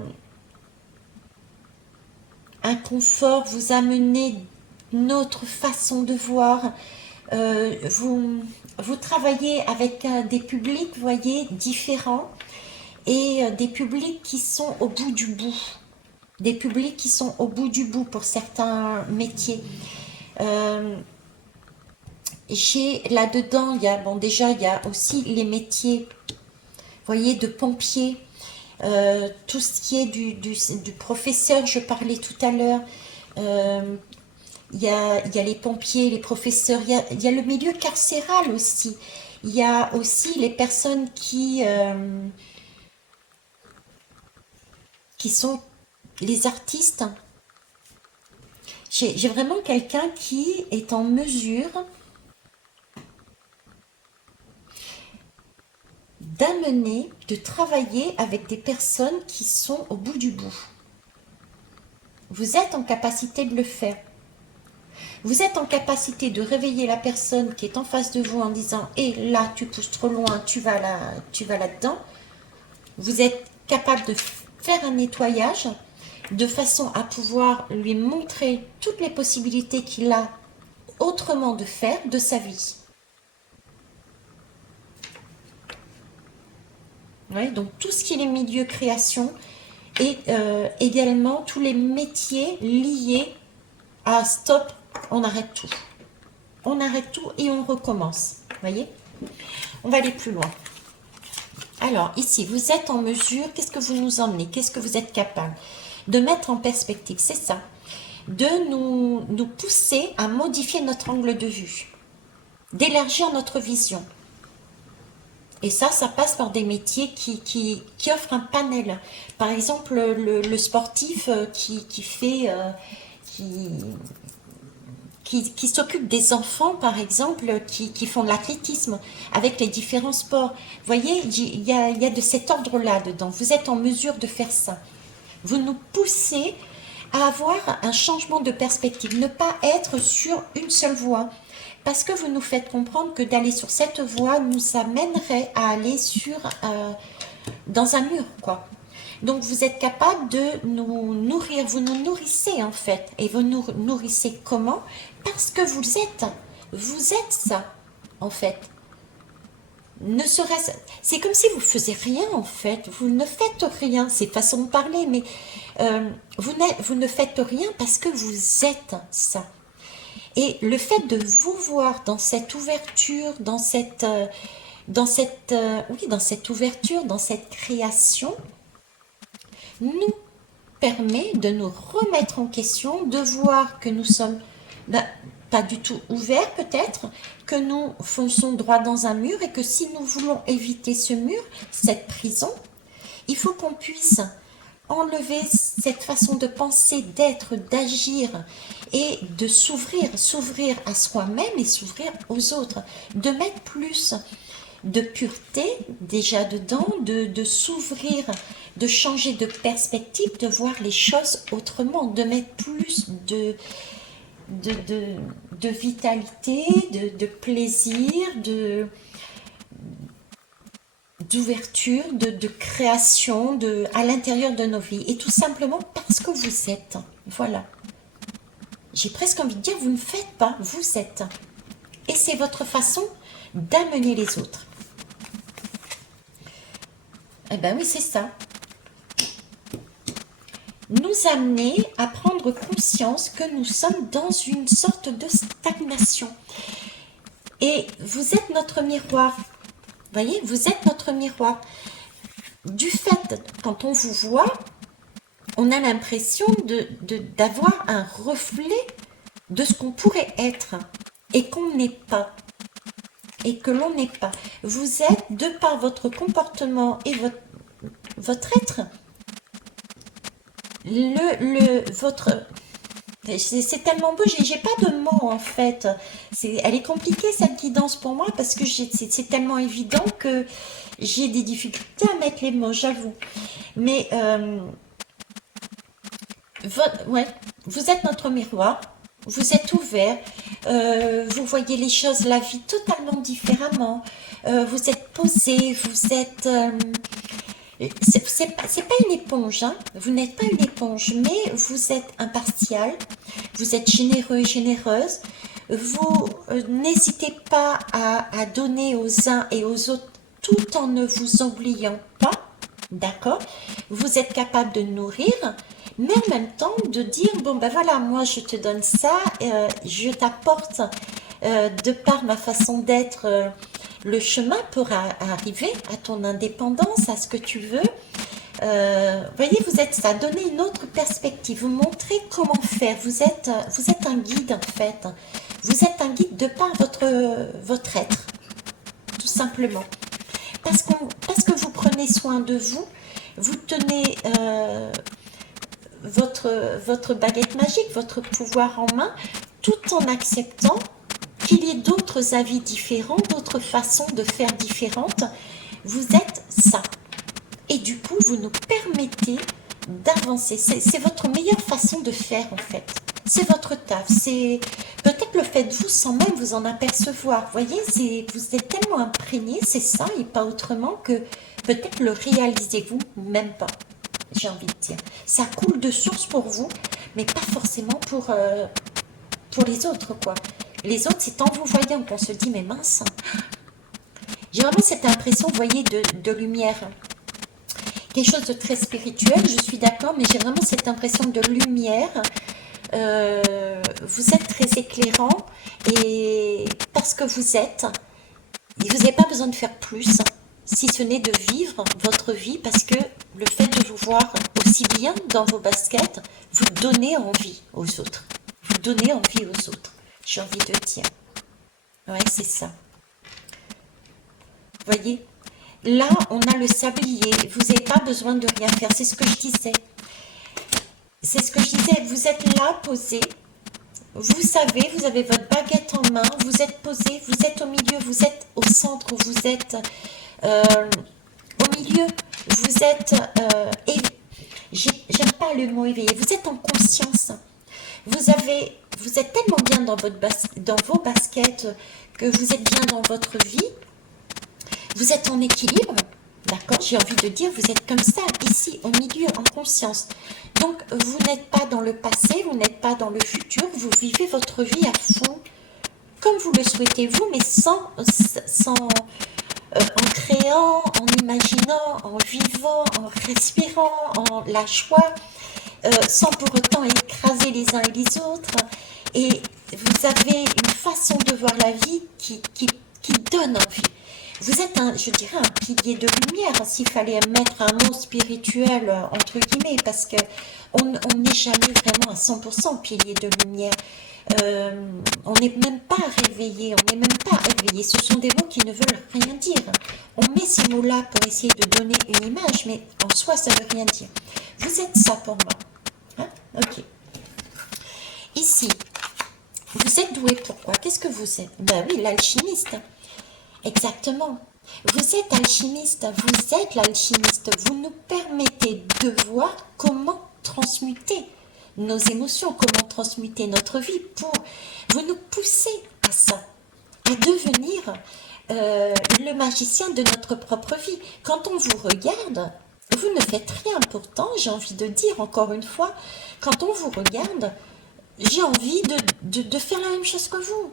confort, vous amenez notre façon de voir, Vous travaillez avec des publics, vous voyez, différents et des publics qui sont au bout du bout. Des publics qui sont au bout du bout pour certains métiers. Euh, j'ai là-dedans, il y a, bon, déjà, il y a aussi les métiers, vous voyez, de pompiers, tout ce qui est du professeur, je parlais tout à l'heure. Euh, il y a les pompiers, les professeurs, il y a le milieu carcéral aussi. Il y a aussi les personnes qui sont les artistes. J'ai vraiment quelqu'un qui est en mesure d'amener, de travailler avec des personnes qui sont au bout du bout. Vous êtes en capacité de le faire. Vous êtes en capacité de réveiller la personne qui est en face de vous en disant « Et là, tu pousses trop loin, tu vas là-dedans ». Vous êtes capable de faire un nettoyage de façon à pouvoir lui montrer toutes les possibilités qu'il a autrement de faire de sa vie. Ouais, donc tout ce qui est les milieux création et également tous les métiers liés à stop, on arrête tout. On arrête tout et on recommence. Voyez? On va aller plus loin. Alors ici, vous êtes en mesure, qu'est-ce que vous nous emmenez? Qu'est-ce que vous êtes capable de mettre en perspective? C'est ça. De nous pousser à modifier notre angle de vue. D'élargir notre vision. Et ça passe par des métiers qui offrent un panel. Par exemple, le sportif qui fait... qui s'occupe des enfants, par exemple, qui font de l'athlétisme avec les différents sports. Vous voyez, il y a de cet ordre-là dedans. Vous êtes en mesure de faire ça. Vous nous poussez à avoir un changement de perspective, ne pas être sur une seule voie. Parce que vous nous faites comprendre que d'aller sur cette voie nous amènerait à aller dans un mur, quoi. Donc vous êtes capable de nous nourrir, vous nous nourrissez en fait. Et vous nous nourrissez comment? Parce que vous êtes ça, en fait. Ne serait-ce, c'est comme si vous ne faisiez rien en fait, vous ne faites rien, c'est façon de parler, mais vous ne faites rien parce que vous êtes ça. Et le fait de vous voir dans cette ouverture, dans cette ouverture, dans cette création, nous permet de nous remettre en question, de voir que nous sommes pas du tout ouverts peut-être, que nous fonçons droit dans un mur et que si nous voulons éviter ce mur, cette prison, il faut qu'on puisse enlever cette façon de penser, d'être, d'agir et de s'ouvrir à soi-même et s'ouvrir aux autres, de mettre plus de pureté déjà dedans, de s'ouvrir, de changer de perspective, de voir les choses autrement, de mettre plus de vitalité, de plaisir, d'ouverture, de création à l'intérieur de nos vies. Et tout simplement parce que vous êtes. Voilà. J'ai presque envie de dire, vous ne faites pas, vous êtes. Et c'est votre façon d'amener les autres. Eh bien oui, c'est ça. Nous amener à prendre conscience que nous sommes dans une sorte de stagnation. Et vous êtes notre miroir. Vous voyez, vous êtes notre miroir. Du fait, quand on vous voit, on a l'impression d'avoir un reflet de ce qu'on pourrait être et qu'on n'est pas. Et que l'on n'est pas. Vous êtes, de par votre comportement et votre être, c'est tellement beau, j'ai pas de mots en fait. Elle est compliquée cette guidance pour moi parce que c'est tellement évident que j'ai des difficultés à mettre les mots, j'avoue. Mais vous êtes notre miroir, vous êtes ouvert, vous voyez les choses, la vie totalement différemment. Vous êtes posé, vous êtes... c'est pas une éponge, hein. Vous n'êtes pas une éponge, mais vous êtes impartial, vous êtes généreux et généreuse, Vous n'hésitez pas à donner aux uns et aux autres tout en ne vous oubliant pas, d'accord? Vous êtes capable de nourrir, mais en même temps de dire, bon ben voilà, moi je te donne ça, je t'apporte de par ma façon d'être le chemin pour arriver à ton indépendance, à ce que tu veux. Voyez, vous êtes ça, donnez une autre perspective, vous montrez comment faire, vous êtes un guide en fait, vous êtes un guide de par votre être, tout simplement. Parce que vous prenez soin de vous, vous tenez votre baguette magique, votre pouvoir en main, tout en acceptant qu'il y ait d'autres avis différents, d'autres façons de faire différentes. Vous êtes ça. Et du coup, vous nous permettez d'avancer. C'est votre meilleure façon de faire, en fait. C'est votre taf. C'est peut-être le faites-vous sans même vous en apercevoir. Vous voyez, vous êtes tellement imprégné, c'est ça, et pas autrement, que peut-être le réalisez-vous même pas. J'ai envie de dire. Ça coule de source pour vous, mais pas forcément pour les autres, quoi. Les autres, c'est en vous voyant qu'on se dit, mais mince. J'ai vraiment cette impression, vous voyez, de lumière. Quelque chose de très spirituel, je suis d'accord, mais j'ai vraiment cette impression de lumière. Vous êtes très éclairant, et parce que vous n'avez pas besoin de faire plus, si ce n'est de vivre votre vie, parce que le fait de vous voir aussi bien dans vos baskets, vous donnez envie aux autres. Vous donnez envie aux autres, j'ai envie de dire. Ouais, c'est ça. Voyez, là, on a le sablier. Vous n'avez pas besoin de rien faire. C'est ce que je disais. C'est ce que je disais. Vous êtes là, posé. Vous savez, vous avez votre baguette en main. Vous êtes posé. Vous êtes au milieu. Vous êtes au centre. Vous êtes au milieu. Vous êtes... j'aime pas le mot éveillé. Vous êtes en conscience. Vous êtes tellement bien dans vos baskets que vous êtes bien dans votre vie. Vous êtes en équilibre, d'accord? J'ai envie de dire, vous êtes comme ça, ici, au milieu, en conscience. Donc, vous n'êtes pas dans le passé, vous n'êtes pas dans le futur, vous vivez votre vie à fond, comme vous le souhaitez vous, mais en créant, en imaginant, en vivant, en respirant, en la joie, sans pour autant écraser les uns et les autres. Et vous avez une façon de voir la vie qui donne envie. Vous êtes, je dirais, un pilier de lumière, s'il fallait mettre un mot spirituel, entre guillemets, parce que on n'est jamais vraiment à 100% pilier de lumière. On n'est même pas réveillé, on n'est même pas éveillé. Ce sont des mots qui ne veulent rien dire. On met ces mots-là pour essayer de donner une image, mais en soi, ça ne veut rien dire. Vous êtes ça pour moi. Hein? Ok. Ici, vous êtes doué pourquoi? Qu'est-ce que vous êtes? Ben oui, l'alchimiste. Exactement. Vous êtes alchimiste, vous êtes l'alchimiste. Vous nous permettez de voir comment transmuter nos émotions, comment transmuter notre vie. Vous nous poussez à ça, à devenir le magicien de notre propre vie. Quand on vous regarde, vous ne faites rien. Pourtant, j'ai envie de dire encore une fois, quand on vous regarde, j'ai envie de faire la même chose que vous.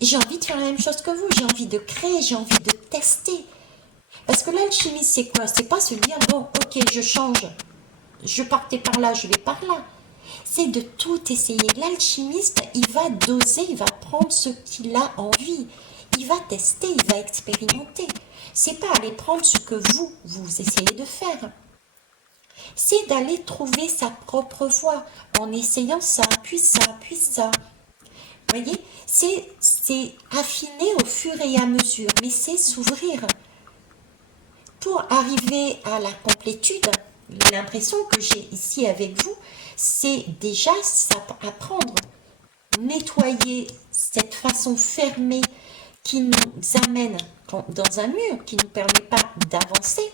J'ai envie de faire la même chose que vous, j'ai envie de créer, j'ai envie de tester. Parce que l'alchimie, c'est quoi? C'est pas se dire, bon, ok, je change, je partais par là, je vais par là. C'est de tout essayer. L'alchimiste, il va doser, il va prendre ce qu'il a envie. Il va tester, il va expérimenter. C'est pas aller prendre ce que vous essayez de faire. C'est d'aller trouver sa propre voie en essayant ça, puis ça, puis ça. Vous voyez, c'est affiner au fur et à mesure, mais c'est s'ouvrir. Pour arriver à la complétude, l'impression que j'ai ici avec vous, c'est déjà apprendre, nettoyer cette façon fermée qui nous amène dans un mur, qui ne nous permet pas d'avancer.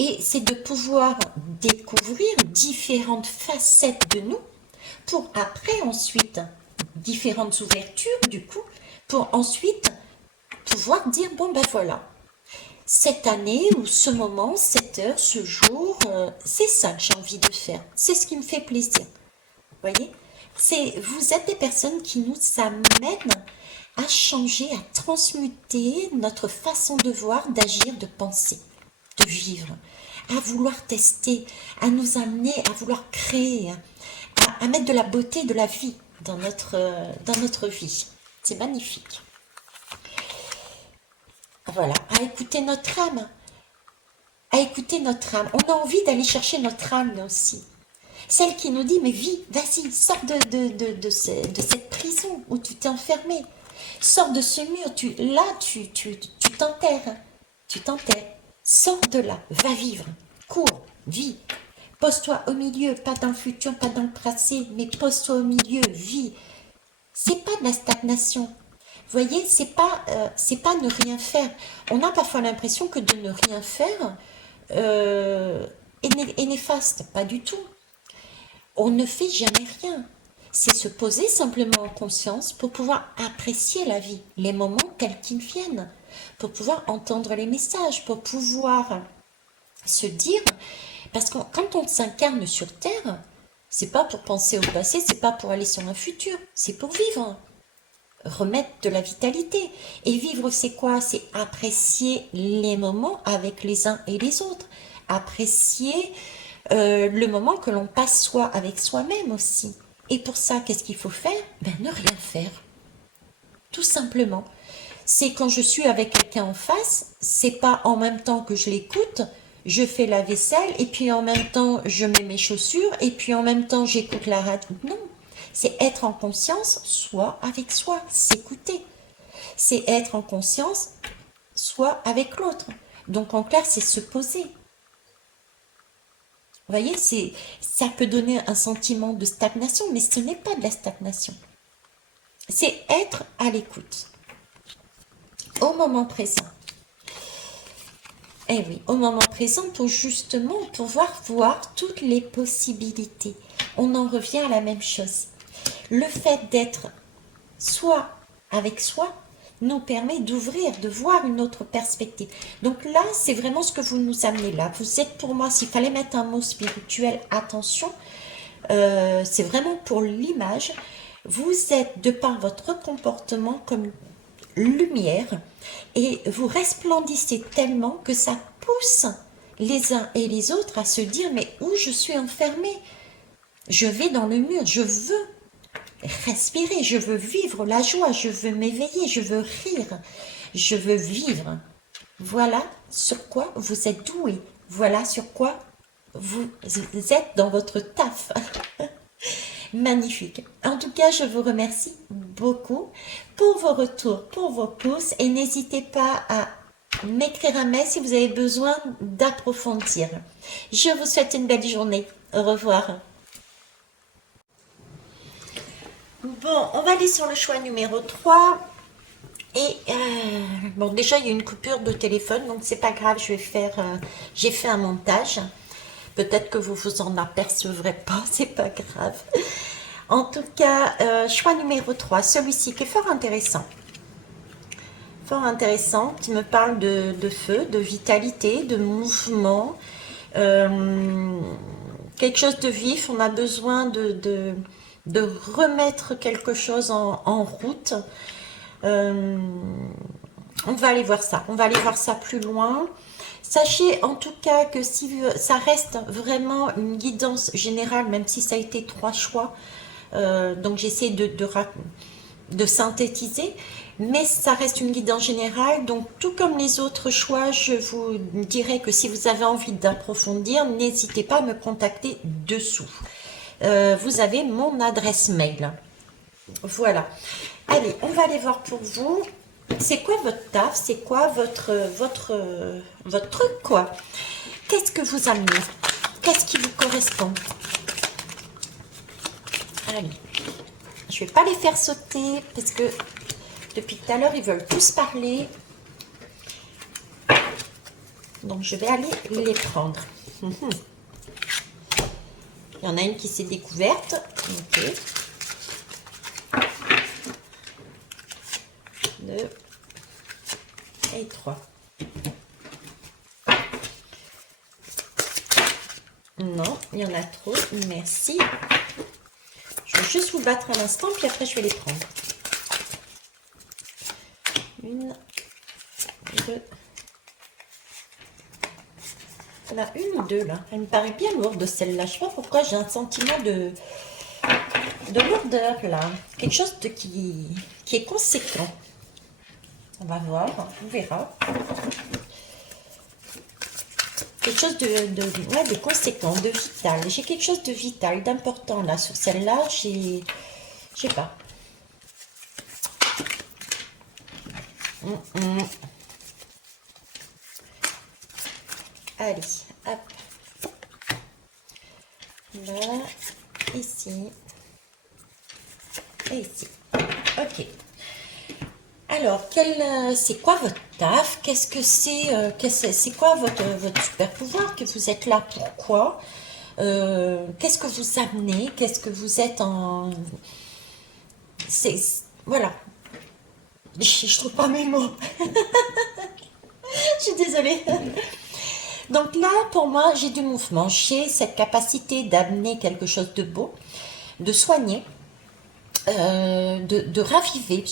Et c'est de pouvoir découvrir différentes facettes de nous pour après ensuite différentes ouvertures du coup pour ensuite pouvoir dire bon ben voilà, cette année ou ce moment, cette heure, ce jour, c'est ça que j'ai envie de faire, c'est ce qui me fait plaisir. Vous voyez, Vous êtes des personnes qui nous amènent à changer, à transmuter notre façon de voir, d'agir, de penser, de vivre, à vouloir tester, à nous amener à vouloir créer, à mettre de la beauté, de la vie dans notre vie. C'est magnifique. Voilà, à écouter notre âme, à écouter notre âme. On a envie d'aller chercher notre âme aussi. Celle qui nous dit, mais vis, vas-y, sors de cette prison où tu t'es enfermé. Sors de ce mur, là, tu t'enterres. Tu t'enterres. Sors de là, va vivre. Cours, vis. Pose-toi au milieu, pas dans le futur, pas dans le passé, mais pose-toi au milieu, vis. C'est pas de la stagnation. Vous voyez, c'est pas ne rien faire. On a parfois l'impression que de ne rien faire est néfaste. Pas du tout. On ne fait jamais rien. C'est se poser simplement en conscience pour pouvoir apprécier la vie, les moments tels qu'ils viennent, pour pouvoir entendre les messages, pour pouvoir se dire, parce que quand on s'incarne sur Terre, c'est pas pour penser au passé, c'est pas pour aller sur un futur, c'est pour vivre, remettre de la vitalité. Et vivre, c'est quoi? C'est apprécier les moments avec les uns et les autres, apprécier le moment que l'on passe soi avec soi-même aussi. Et pour ça, qu'est-ce qu'il faut faire? Ben, ne rien faire. Tout simplement. C'est quand je suis avec quelqu'un en face, c'est pas en même temps que je l'écoute, je fais la vaisselle, et puis en même temps, je mets mes chaussures, et puis en même temps, j'écoute la radio. Non. C'est être en conscience, soit avec soi, s'écouter. C'est être en conscience, soit avec l'autre. Donc en clair, c'est se poser. Vous voyez, ça peut donner un sentiment de stagnation, mais ce n'est pas de la stagnation. C'est être à l'écoute, au moment présent. Eh oui, au moment présent, pour justement pouvoir voir toutes les possibilités. On en revient à la même chose. Le fait d'être soit avec soi nous permet d'ouvrir, de voir une autre perspective. Donc là, c'est vraiment ce que vous nous amenez là. Vous êtes pour moi, s'il fallait mettre un mot spirituel, attention, c'est vraiment pour l'image. Vous êtes, de par votre comportement, comme lumière, et vous resplendissez tellement que ça pousse les uns et les autres à se dire, mais où je suis enfermé? Je vais dans le mur, je veux respirer, je veux vivre la joie, je veux m'éveiller, je veux rire, je veux vivre. Voilà sur quoi vous êtes doué, voilà sur quoi vous êtes dans votre taf. Magnifique. En tout cas, je vous remercie beaucoup pour vos retours, pour vos pouces, et n'hésitez pas à m'écrire un mail si vous avez besoin d'approfondir. Je vous souhaite une belle journée. Au revoir. Bon, on va aller sur le choix numéro 3. Et bon, déjà, il y a une coupure de téléphone, donc c'est pas grave, j'ai fait un montage. Peut-être que vous vous en apercevrez pas, c'est pas grave. En tout cas, choix numéro 3, celui-ci qui est fort intéressant. Fort intéressant, qui me parle de feu, de vitalité, de mouvement. Quelque chose de vif, on a besoin de remettre quelque chose en route. On va aller voir ça, plus loin. Sachez en tout cas que si ça reste vraiment une guidance générale, même si ça a été 3 choix, donc j'essaie de synthétiser, mais ça reste une guidance générale, donc tout comme les autres choix, je vous dirais que si vous avez envie d'approfondir, n'hésitez pas à me contacter dessous. Vous avez mon adresse mail. Voilà. Allez, on va aller voir pour vous. C'est quoi votre taf? C'est quoi votre truc, quoi? Qu'est-ce que vous amenez? Qu'est-ce qui vous correspond? Allez. Je ne vais pas les faire sauter parce que depuis tout à l'heure, ils veulent tous parler. Donc, je vais aller les prendre. Il y en a une qui s'est découverte. Ok. 2 et 3. Non, il y en a trop. Merci. Je juste vous battre un instant, puis après je vais les prendre. Une, deux. Il y en a une ou deux là. Elle me paraît bien lourde celle-là. Je sais pas pourquoi j'ai un sentiment de lourdeur là. Quelque chose qui est conséquent. On va voir, on verra. Quelque chose ouais, de conséquent, de vital. J'ai quelque chose de vital, d'important là sur celle-là. Je sais pas. Allez, hop. Là, ici. Et ici. Ok. Alors, c'est quoi votre taf? Qu'est-ce que c'est quoi votre super pouvoir? Que vous êtes là? Pourquoi? Qu'est-ce que vous amenez? Qu'est-ce que vous êtes en... Voilà. Je trouve pas mes mots. Je suis désolée. Donc là, pour moi, j'ai du mouvement. J'ai cette capacité d'amener quelque chose de beau, de soigner, de raviver.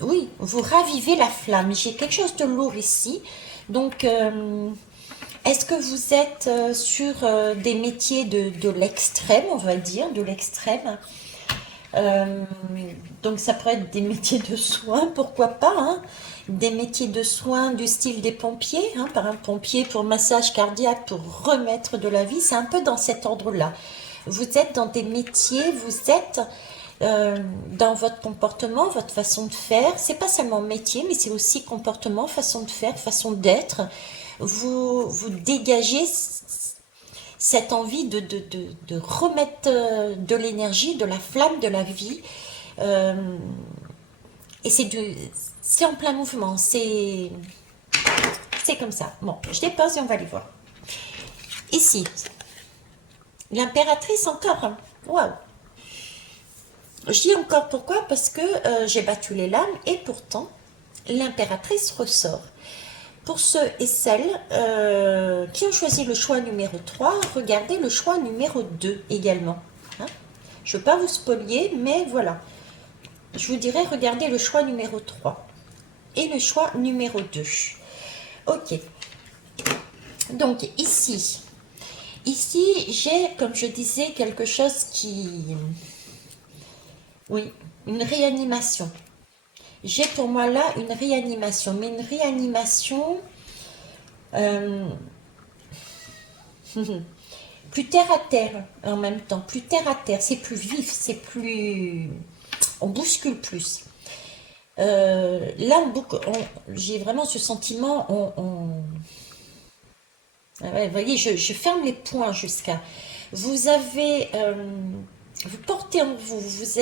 Oui, vous ravivez la flamme. J'ai quelque chose de lourd ici. Donc, est-ce que vous êtes sur des métiers de l'extrême, on va dire, de l'extrême? Donc, ça pourrait être des métiers de soins, pourquoi pas, hein? Des métiers de soins du style des pompiers, hein, par un pompier pour massage cardiaque, pour remettre de la vie. C'est un peu dans cet ordre-là. Vous êtes dans des métiers, vous êtes dans votre comportement, votre façon de faire. C'est pas seulement métier, mais c'est aussi comportement, façon de faire, façon d'être. Vous dégagez cette envie de remettre de l'énergie, de la flamme, de la vie. Et c'est en plein mouvement. C'est comme ça. Bon, je dépose et on va aller voir. Ici, l'impératrice encore. Waouh! Je dis encore pourquoi, parce que j'ai battu les lames et pourtant, l'impératrice ressort. Pour ceux et celles qui ont choisi le choix numéro 3, regardez le choix numéro 2 également. Hein, je ne veux pas vous spolier, mais voilà. Je vous dirais, regardez le choix numéro 3 et le choix numéro 2. Ok. Donc ici, j'ai, comme je disais, quelque chose qui... Oui, une réanimation. J'ai pour moi là une réanimation, mais une réanimation plus terre à terre en même temps, plus terre à terre, c'est plus vif, c'est plus... On bouscule plus. Là, j'ai vraiment ce sentiment, Ah ouais, vous voyez, je ferme les poings jusqu'à... Vous avez... vous portez en vous, vous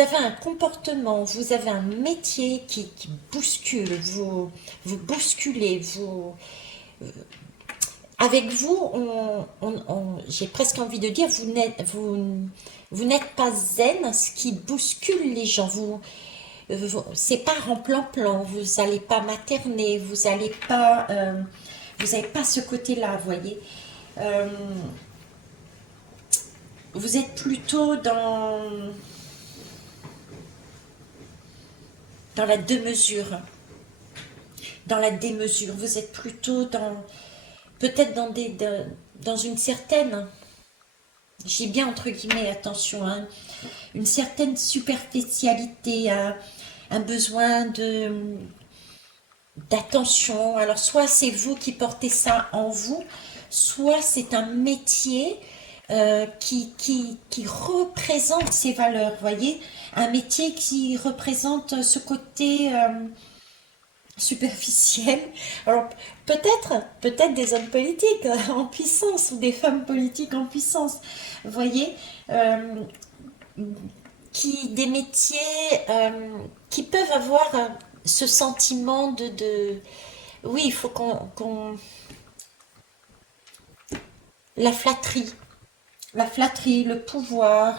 avez un comportement, vous avez un métier qui bouscule, vous bousculez, avec vous, j'ai presque envie de dire, vous n'êtes pas zen, ce qui bouscule les gens. C'est pas en plan-plan, vous n'allez pas materner, vous n'allez pas, vous n'avez pas ce côté-là, vous voyez. Vous êtes plutôt dans la démesure. Dans la démesure. Vous êtes plutôt dans... Peut-être dans une certaine... J'ai bien entre guillemets, attention, hein, une certaine superficialité, un besoin d'attention. Alors, soit c'est vous qui portez ça en vous, soit c'est un métier qui représente ces valeurs, voyez, un métier qui représente ce côté superficiel. Alors peut-être des hommes politiques en puissance ou des femmes politiques en puissance, vous voyez, des métiers qui peuvent avoir ce sentiment oui, il faut qu'on la flatterie, le pouvoir,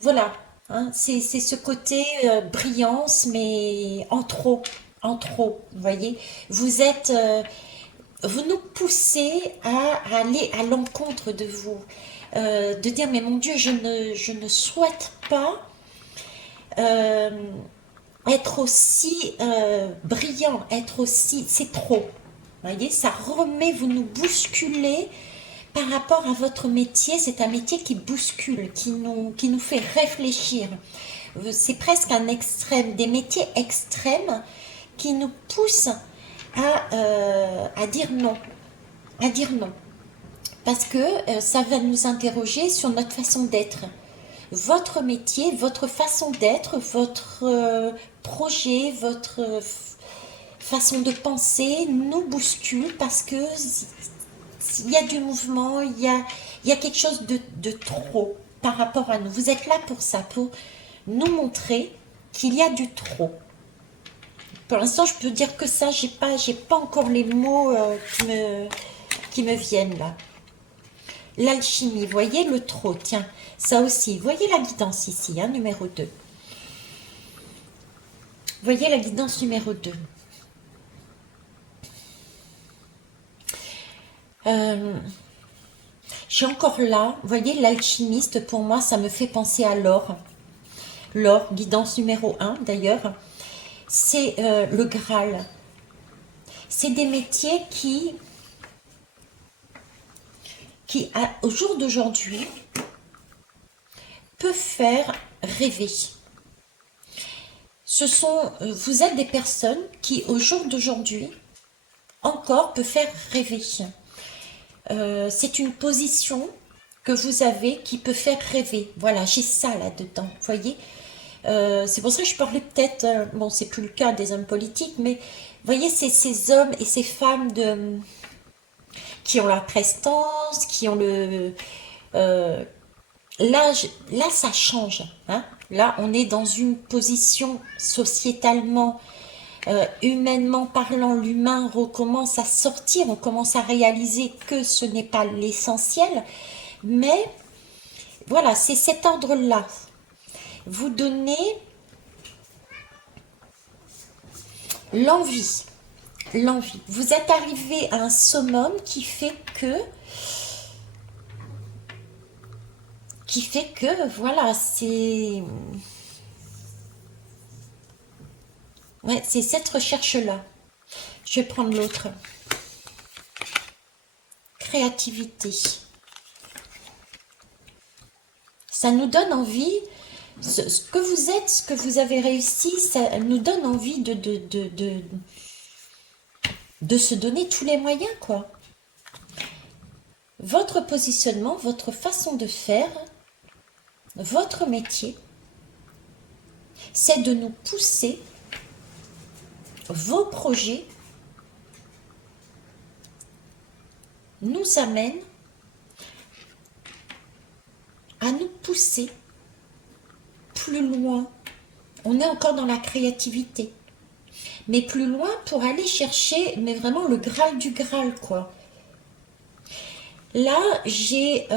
voilà, hein, c'est ce côté brillance, mais en trop, vous voyez. Vous êtes, vous nous poussez à aller à l'encontre de vous, de dire mais mon Dieu, je ne souhaite pas euh, être aussi brillant, être aussi, c'est trop. Vous voyez, ça remet, vous nous bousculez par rapport à votre métier. C'est un métier qui bouscule, qui nous fait réfléchir. C'est presque un extrême, des métiers extrêmes qui nous poussent à dire non, à dire non. Parce que ça va nous interroger sur notre façon d'être. Votre métier, votre façon d'être, votre projet, votre façon de penser nous bouscule parce que il y a du mouvement, il y a quelque chose de trop par rapport à nous. Vous êtes là pour ça, pour nous montrer qu'il y a du trop. Pour l'instant, je peux dire que ça, j'ai pas encore les mots qui me viennent là. L'alchimie, voyez le trop, tiens, ça aussi, voyez la guidance ici, hein, numéro 2. Voyez la guidance numéro 2. J'ai encore là, voyez l'alchimiste, pour moi, ça me fait penser à l'or. L'or, guidance numéro 1 d'ailleurs, c'est le Graal. C'est des métiers qui au jour d'aujourd'hui, peut faire rêver. Vous êtes des personnes qui, au jour d'aujourd'hui, encore peut faire rêver. C'est une position que vous avez qui peut faire rêver. Voilà, j'ai ça là-dedans, vous voyez. C'est pour ça que je parlais peut-être, bon, c'est plus le cas des hommes politiques, mais vous voyez, c'est ces hommes et ces femmes qui ont la prestance, qui ont le... là, ça change. Hein. Là, on est dans une position sociétalement, humainement parlant, l'humain recommence à sortir, on commence à réaliser que ce n'est pas l'essentiel, mais voilà, c'est cet ordre-là. Vous donnez l'envie. L'envie. Vous êtes arrivé à un summum qui fait que voilà, c'est ouais, c'est cette recherche-là. Je vais prendre l'autre. Créativité. Ça nous donne envie, ce que vous êtes, ce que vous avez réussi, ça nous donne envie de se donner tous les moyens, quoi. Votre positionnement, votre façon de faire, votre métier, c'est de nous pousser, vos projets nous amènent à nous pousser plus loin. On est encore dans la créativité, mais plus loin pour aller chercher, mais vraiment le Graal du Graal, quoi. Là, j'ai,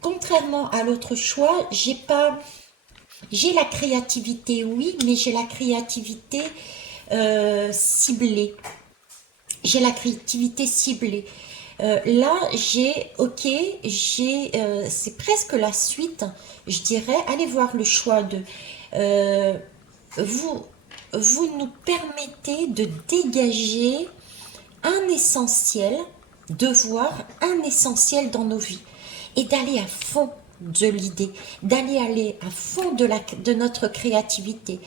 contrairement à l'autre choix, j'ai la créativité, oui, mais j'ai la créativité ciblée. J'ai la créativité ciblée. Là, c'est presque la suite, je dirais. Allez voir le choix de... vous nous permettez de dégager un essentiel, de voir un essentiel dans nos vies et d'aller à fond de l'idée, d'aller à fond de notre créativité.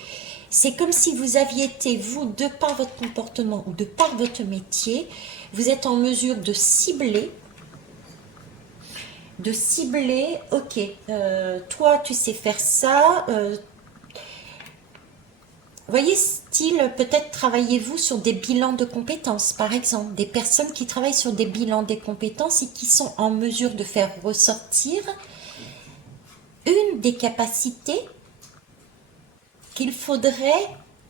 C'est comme si vous aviez été, vous, de par votre comportement ou de par votre métier, vous êtes en mesure de cibler, ok, toi tu sais faire ça, voyez, style, peut-être travaillez-vous sur des bilans de compétences, par exemple, des personnes qui travaillent sur des bilans des compétences et qui sont en mesure de faire ressortir une des capacités qu'il faudrait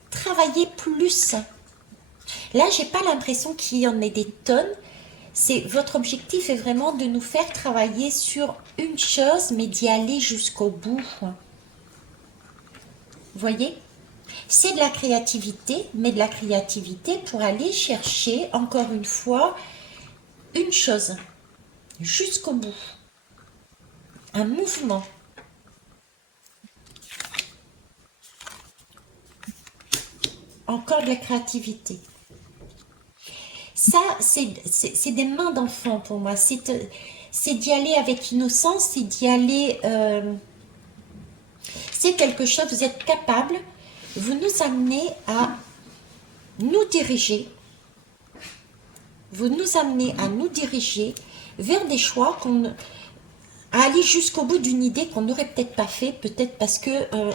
travailler plus. Là, j'ai pas l'impression qu'il y en ait des tonnes. Votre objectif est vraiment de nous faire travailler sur une chose, mais d'y aller jusqu'au bout. Vous voyez ? C'est de la créativité, mais de la créativité pour aller chercher, encore une fois, une chose, jusqu'au bout. Un mouvement. Encore de la créativité. Ça, c'est des mains d'enfant pour moi. C'est d'y aller avec innocence, c'est d'y aller... c'est quelque chose, vous êtes capable, vous nous amenez à nous diriger, vous nous amenez à nous diriger vers des choix à aller jusqu'au bout d'une idée qu'on n'aurait peut-être pas fait, peut-être parce que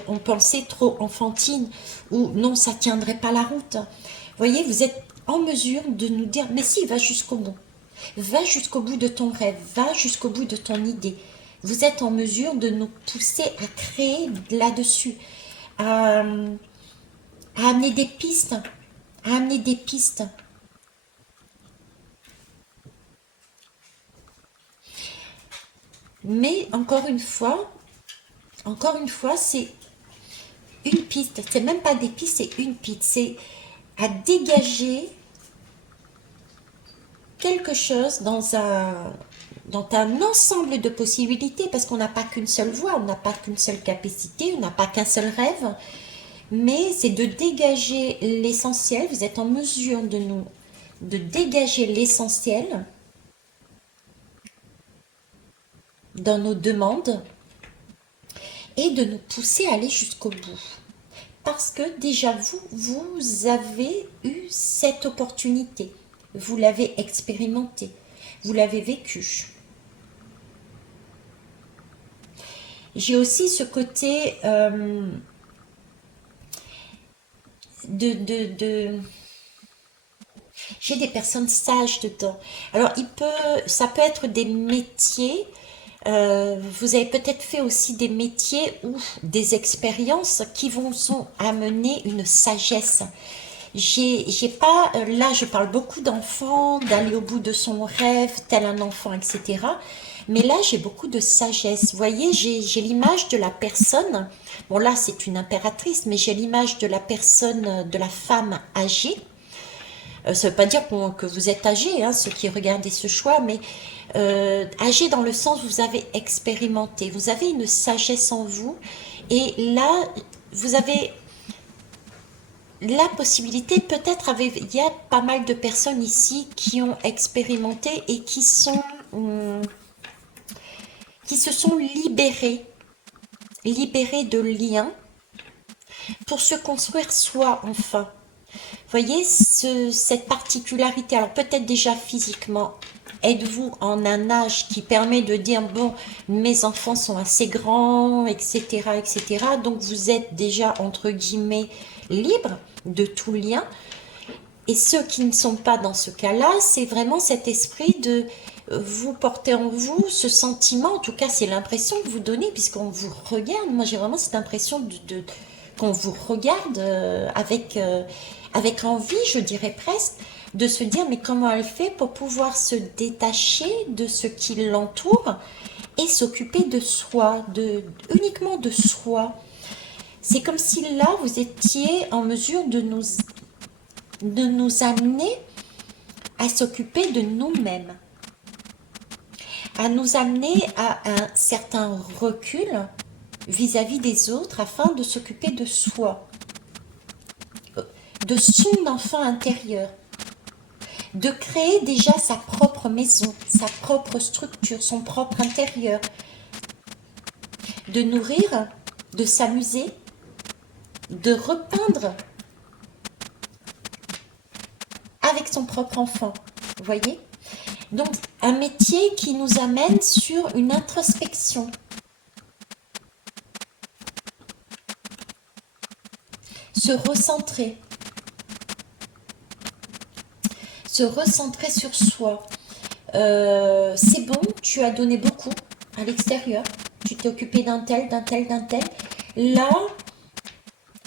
on pensait trop enfantine, ou non, ça tiendrait pas la route. Vous voyez, vous êtes en mesure de nous dire, mais si, va jusqu'au bout. Va jusqu'au bout de ton rêve, va jusqu'au bout de ton idée. Vous êtes en mesure de nous pousser à créer là-dessus, à amener des pistes, à amener des pistes. Mais encore une fois, c'est une piste. C'est même pas des pistes, c'est une piste. C'est à dégager quelque chose dans un ensemble de possibilités, parce qu'on n'a pas qu'une seule voie, on n'a pas qu'une seule capacité, on n'a pas qu'un seul rêve, mais c'est de dégager l'essentiel. Vous êtes en mesure de dégager l'essentiel dans nos demandes et de nous pousser à aller jusqu'au bout. Parce que déjà vous avez eu cette opportunité, vous l'avez expérimenté, vous l'avez vécu. J'ai aussi ce côté j'ai des personnes sages dedans. Alors ça peut être des métiers. Vous avez peut-être fait aussi des métiers ou des expériences qui vous ont amené une sagesse. J'ai pas, là je parle beaucoup d'enfants, d'aller au bout de son rêve, tel un enfant, etc. Mais là j'ai beaucoup de sagesse. Vous voyez, j'ai l'image de la personne, bon là c'est une impératrice, mais j'ai l'image de la personne, de la femme âgée. Ça ne veut pas dire que vous êtes âgé, hein, ceux qui regardez ce choix, mais âgé dans le sens où vous avez expérimenté, vous avez une sagesse en vous, et là, vous avez la possibilité, peut-être, il y a pas mal de personnes ici qui ont expérimenté et qui se sont libérées de liens pour se construire soi, enfin. Vous voyez, cette particularité, alors peut-être déjà physiquement, êtes-vous en un âge qui permet de dire, bon, mes enfants sont assez grands, etc., etc. Donc vous êtes déjà, entre guillemets, libre de tout lien. Et ceux qui ne sont pas dans ce cas-là, c'est vraiment cet esprit de vous porter en vous ce sentiment, en tout cas c'est l'impression que vous donnez, puisqu'on vous regarde. Moi j'ai vraiment cette impression qu'on vous regarde avec envie, je dirais presque, de se dire mais comment elle fait pour pouvoir se détacher de ce qui l'entoure et s'occuper de soi, uniquement de soi. C'est comme si là vous étiez en mesure de nous amener à s'occuper de nous-mêmes, à nous amener à un certain recul vis-à-vis des autres afin de s'occuper de soi, de son enfant intérieur, de créer déjà sa propre maison, sa propre structure, son propre intérieur, de nourrir, de s'amuser, de repeindre avec son propre enfant, vous voyez? Donc, un métier qui nous amène sur une introspection. Se recentrer sur soi. C'est bon, tu as donné beaucoup à l'extérieur, tu t'es occupé d'un tel. Là,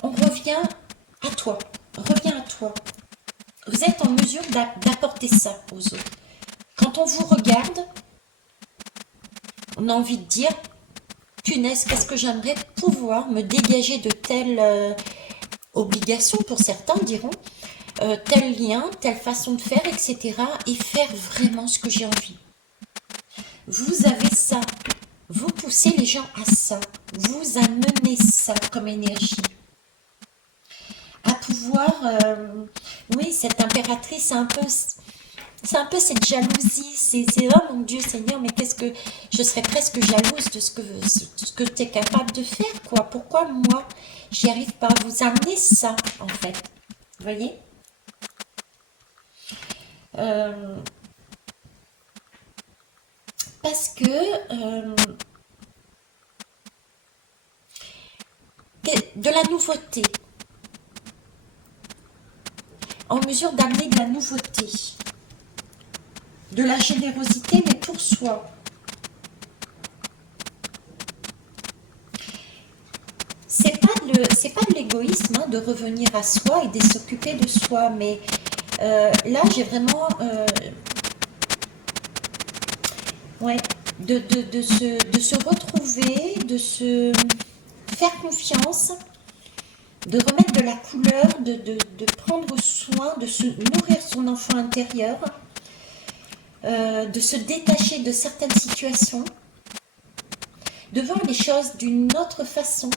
on revient à toi, Vous êtes en mesure d'apporter ça aux autres. Quand on vous regarde, on a envie de dire, punaise, qu'est-ce que j'aimerais pouvoir me dégager de obligation pour certains diront, tel lien, telle façon de faire, etc. et faire vraiment ce que j'ai envie. Vous avez ça, vous poussez les gens à ça, vous amenez ça comme énergie. À pouvoir, oui, cette impératrice, c'est un peu cette jalousie, c'est oh mon Dieu Seigneur, mais qu'est-ce que, je serais presque jalouse de ce que tu es capable de faire, quoi. Pourquoi moi, j'y arrive pas? Vous amenez ça, en fait, vous voyez? Parce que de la nouveauté, en mesure d'amener de la nouveauté, de la générosité, mais pour soi. C'est pas de l'égoïsme hein, de revenir à soi et de s'occuper de soi, mais là j'ai vraiment ouais, de se retrouver, de se faire confiance, de remettre de la couleur, de prendre soin, de se nourrir son enfant intérieur, de se détacher de certaines situations, de voir les choses d'une autre façon.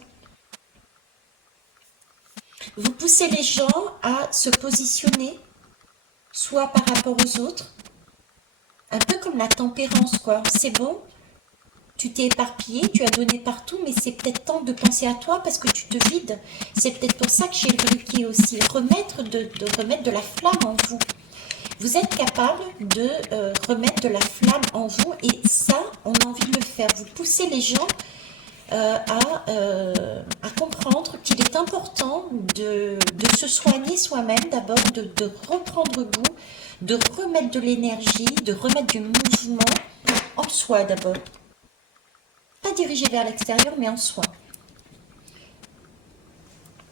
Vous poussez les gens à se positionner, soit par rapport aux autres, un peu comme la tempérance, quoi. C'est bon, tu t'es éparpillé, tu as donné partout, mais c'est peut-être temps de penser à toi parce que tu te vides. C'est peut-être pour ça que j'ai le briquet aussi. Remettre de remettre de la flamme en vous. Vous êtes capable de remettre de la flamme en vous et ça, on a envie de le faire. Vous poussez les gens à comprendre qu'il est important de se soigner soi-même d'abord, de reprendre goût, de remettre de l'énergie, de remettre du mouvement en soi d'abord. Pas dirigé vers l'extérieur, mais en soi.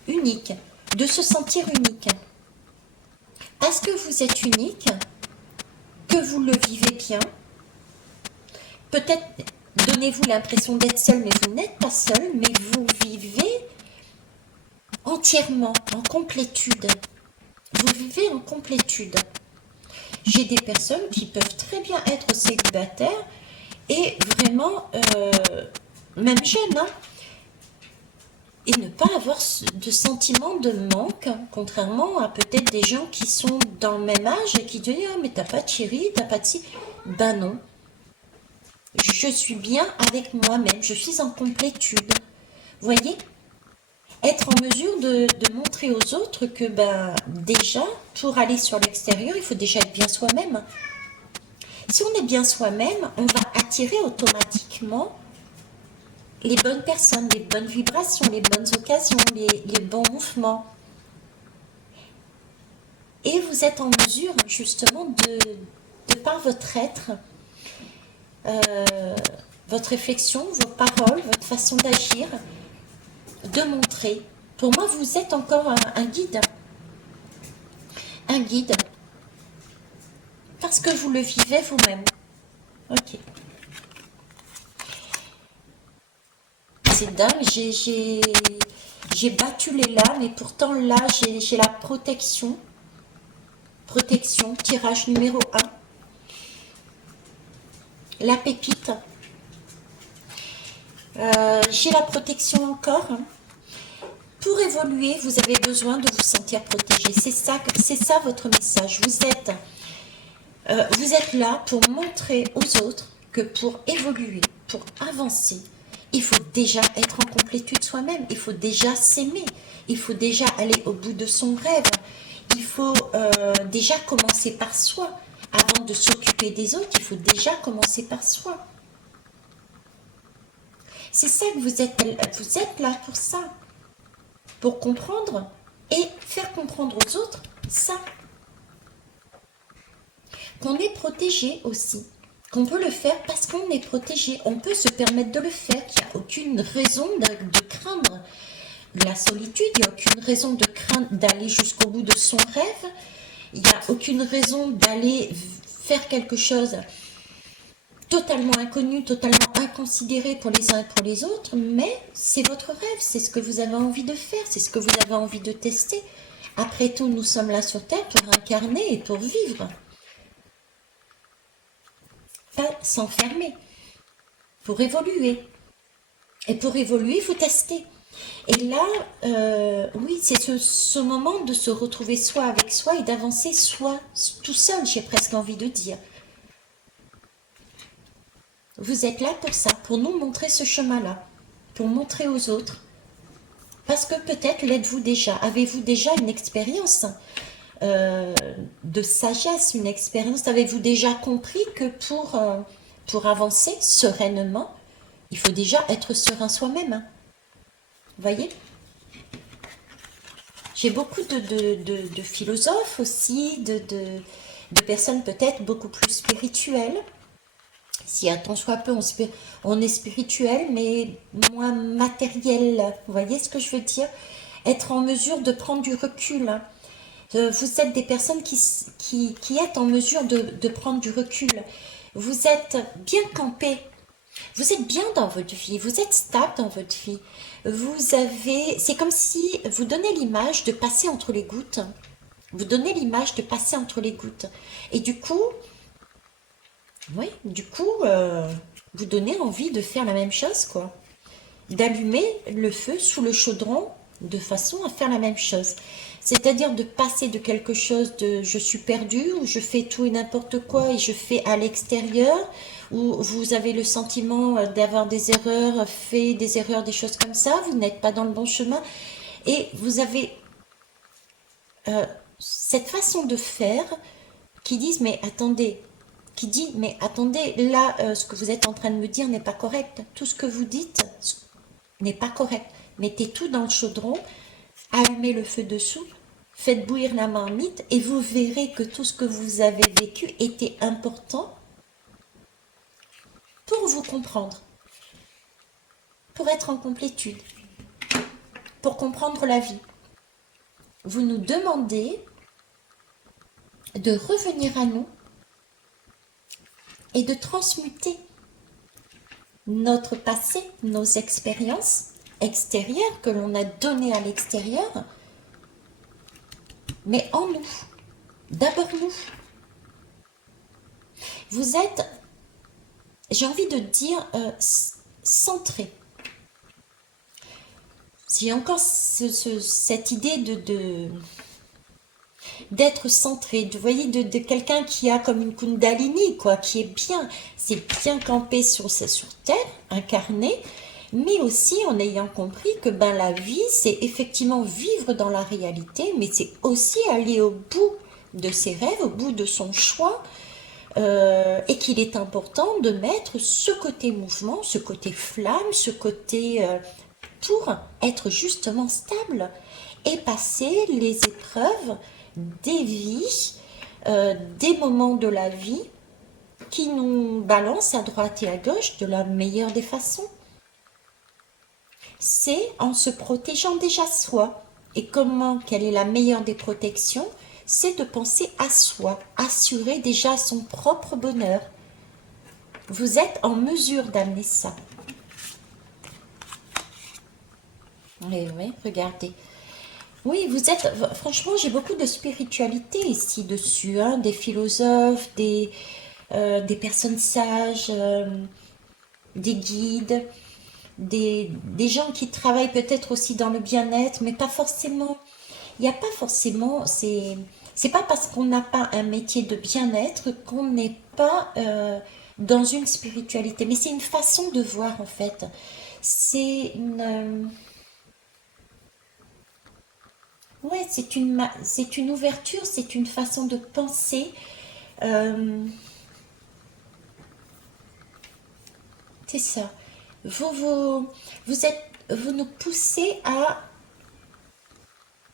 Unique, de se sentir unique. Parce que vous êtes unique, que vous le vivez bien, peut-être donnez-vous l'impression d'être seul, mais vous n'êtes pas seul, mais vous vivez entièrement, en complétude. Vous vivez en complétude. J'ai des personnes qui peuvent très bien être célibataires et vraiment, même jeunes, hein, et ne pas avoir de sentiment de manque, contrairement à peut-être des gens qui sont dans le même âge et qui disent « Ah, mais t'as pas de chérie, t'as pas de ci ». Ben non. Je suis bien avec moi-même, je suis en complétude. Vous voyez ? Être en mesure de montrer aux autres que ben, déjà, pour aller sur l'extérieur, il faut déjà être bien soi-même. Si on est bien soi-même, on va attirer automatiquement les bonnes personnes, les bonnes vibrations, les bonnes occasions, les bons mouvements. Et vous êtes en mesure justement de par votre être, votre réflexion, vos paroles, votre façon d'agir, de montrer. Pour moi, vous êtes encore un guide. Un guide. Parce que vous le vivez vous-même. Ok. C'est dingue, j'ai battu les lames et pourtant là, j'ai la protection. Protection, tirage numéro 1. La pépite. J'ai la protection encore. Pour évoluer, vous avez besoin de vous sentir protégé. C'est ça votre message. Vous êtes là pour montrer aux autres que pour évoluer, pour avancer, il faut déjà être en complétude soi-même. Il faut déjà s'aimer. Il faut déjà aller au bout de son rêve. Il faut déjà commencer par soi. Avant de s'occuper des autres, il faut déjà commencer par soi. C'est ça que vous êtes là pour ça. Pour comprendre et faire comprendre aux autres ça. Qu'on est protégé aussi. Qu'on peut le faire parce qu'on est protégé. On peut se permettre de le faire. Il n'y a aucune raison de craindre la solitude. Il n'y a aucune raison de craindre d'aller jusqu'au bout de son rêve. Il n'y a aucune raison d'aller faire quelque chose totalement inconnu, totalement inconsidéré pour les uns et pour les autres, mais c'est votre rêve, c'est ce que vous avez envie de faire, c'est ce que vous avez envie de tester. Après tout, nous sommes là sur Terre pour incarner et pour vivre. Pas s'enfermer, pour évoluer. Et pour évoluer, il faut tester. Et là, oui, c'est ce moment de se retrouver soi avec soi et d'avancer soi, tout seul, j'ai presque envie de dire. Vous êtes là pour ça, pour nous montrer ce chemin-là, pour montrer aux autres. Parce que peut-être l'êtes-vous déjà, avez-vous déjà une expérience de sagesse, une expérience, avez-vous déjà compris que pour avancer sereinement, il faut déjà être serein soi-même. Hein. Vous voyez? J'ai beaucoup de philosophes aussi, de personnes peut-être beaucoup plus spirituelles. Si à tant soit peu on est spirituel, mais moins matériel. Vous voyez ce que je veux dire? Être en mesure de prendre du recul. Hein. Vous êtes des personnes qui êtes en mesure de prendre du recul. Vous êtes bien campé. Vous êtes bien dans votre vie. Vous êtes stable dans votre vie. C'est comme si vous donnez l'image de passer entre les gouttes. Vous donnez l'image de passer entre les gouttes. Et du coup, oui, du coup, vous donnez envie de faire la même chose, quoi. D'allumer le feu sous le chaudron de façon à faire la même chose. C'est-à-dire de passer de quelque chose de je suis perdu, ou je fais tout et n'importe quoi et je fais à l'extérieur, où vous avez le sentiment d'avoir des erreurs, fait des erreurs, des choses comme ça, vous n'êtes pas dans le bon chemin, et vous avez cette façon de faire qui disent mais attendez, qui dit mais attendez, là ce que vous êtes en train de me dire n'est pas correct, tout ce que vous dites n'est pas correct, mettez tout dans le chaudron, allumez le feu dessous, faites bouillir la marmite et vous verrez que tout ce que vous avez vécu était important pour vous comprendre, pour être en complétude, pour comprendre la vie. Vous nous demandez de revenir à nous et de transmuter notre passé, nos expériences extérieures que l'on a données à l'extérieur, mais en nous. D'abord nous. Vous êtes, j'ai envie de dire, centré. J'ai encore cette idée d'être centré, vous voyez, de quelqu'un qui a comme une kundalini, quoi, qui est bien, c'est bien campé sur Terre, incarné, mais aussi en ayant compris que ben, la vie, c'est effectivement vivre dans la réalité, mais c'est aussi aller au bout de ses rêves, au bout de son choix, et qu'il est important de mettre ce côté mouvement, ce côté flamme, ce côté pour être justement stable et passer les épreuves des vies, des moments de la vie qui nous balancent à droite et à gauche de la meilleure des façons. C'est en se protégeant déjà soi. Et comment, quelle est la meilleure des protections? C'est de penser à soi, assurer déjà son propre bonheur. Vous êtes en mesure d'amener ça. Oui, regardez. Oui, vous êtes, franchement, j'ai beaucoup de spiritualité ici dessus, hein, des philosophes, des personnes sages, des guides, des gens qui travaillent peut-être aussi dans le bien-être, mais pas forcément, il n'y a pas forcément, c'est pas parce qu'on n'a pas un métier de bien-être qu'on n'est pas dans une spiritualité, mais c'est une façon de voir en fait. C'est une... Ouais, c'est une ouverture, c'est une façon de penser. euh, c'est ça. Vous nous poussez à,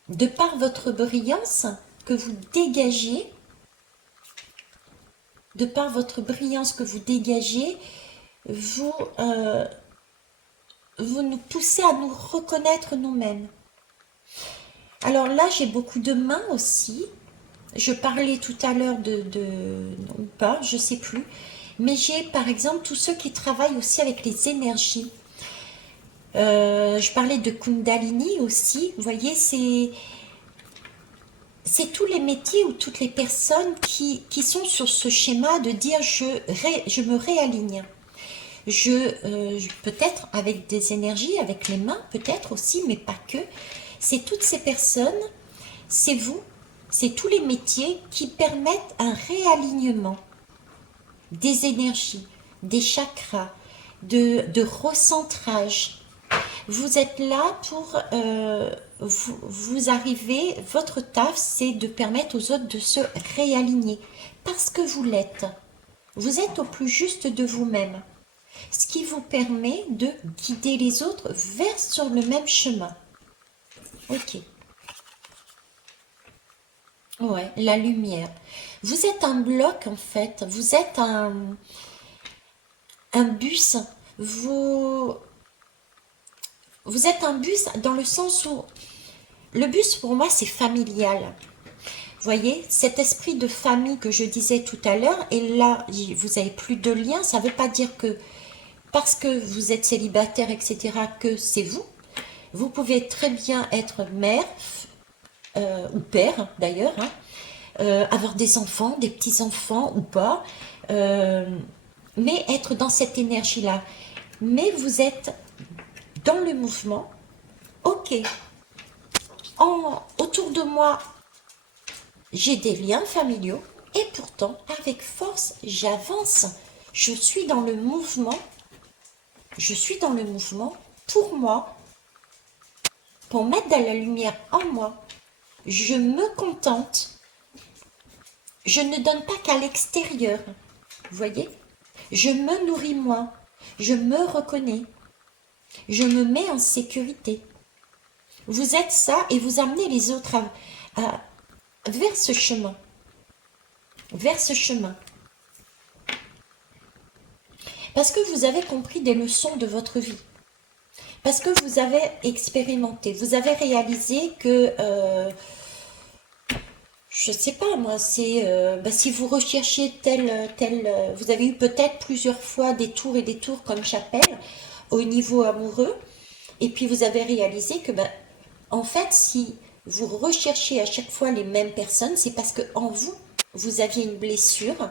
de par votre brillance que vous dégagez, de par votre brillance que vous dégagez, vous, vous nous poussez à nous reconnaître nous-mêmes. Alors là, j'ai beaucoup de mains aussi. Je parlais tout à l'heure ou pas, je sais plus. Mais j'ai par exemple tous ceux qui travaillent aussi avec les énergies. Je parlais de Kundalini aussi. Vous voyez, c'est tous les métiers ou toutes les personnes qui sont sur ce schéma de dire je me réaligne. Peut-être avec des énergies, avec les mains, peut-être aussi, mais pas que. C'est toutes ces personnes, c'est vous, c'est tous les métiers qui permettent un réalignement des énergies, des chakras, de recentrage. Vous êtes là pour vous arriver, votre taf, c'est de permettre aux autres de se réaligner parce que vous l'êtes. Vous êtes au plus juste de vous-même, ce qui vous permet de guider les autres vers sur le même chemin. Ok. Ouais, la lumière. Vous êtes un bloc en fait, vous êtes un bus. Vous, vous êtes un bus dans le sens où le bus pour moi c'est familial. Vous voyez, cet esprit de famille que je disais tout à l'heure, et là vous n'avez plus de lien, ça ne veut pas dire que parce que vous êtes célibataire, etc., que c'est vous. Vous pouvez très bien être mère ou père d'ailleurs, hein, avoir des enfants, des petits-enfants ou pas, euh, mais être dans cette énergie-là. Mais vous êtes dans le mouvement, ok, autour de moi, j'ai des liens familiaux, et pourtant, avec force, j'avance. Je suis dans le mouvement, je suis dans le mouvement pour moi, pour mettre de la lumière en moi. Je me contente. Je ne donne pas qu'à l'extérieur. Vous voyez? Je me nourris moi. Je me reconnais. Je me mets en sécurité. Vous êtes ça et vous amenez les autres vers ce chemin. Vers ce chemin. Parce que vous avez compris des leçons de votre vie. Parce que vous avez expérimenté. Vous avez réalisé que... je sais pas moi, c'est si vous recherchiez vous avez eu peut-être plusieurs fois des tours et des tours comme chapelle au niveau amoureux, et puis vous avez réalisé que en fait si vous recherchez à chaque fois les mêmes personnes, c'est parce que en vous vous aviez une blessure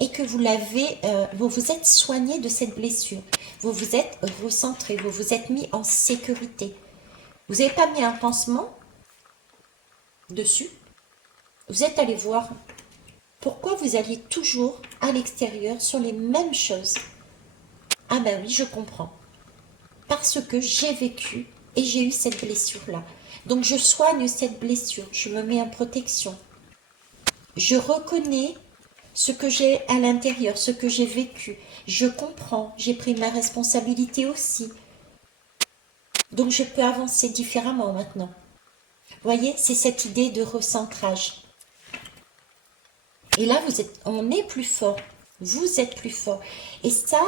et que vous vous êtes soigné de cette blessure, vous vous êtes recentré, vous vous êtes mis en sécurité, vous n'avez pas mis un pansement dessus. Vous êtes allé voir pourquoi vous alliez toujours à l'extérieur sur les mêmes choses. Ah ben oui, je comprends. Parce que j'ai vécu et j'ai eu cette blessure-là. Donc je soigne cette blessure, je me mets en protection. Je reconnais ce que j'ai à l'intérieur, ce que j'ai vécu. Je comprends, j'ai pris ma responsabilité aussi. Donc je peux avancer différemment maintenant. Vous voyez, c'est cette idée de recentrage. Et là, on est plus fort. Vous êtes plus fort. Et ça,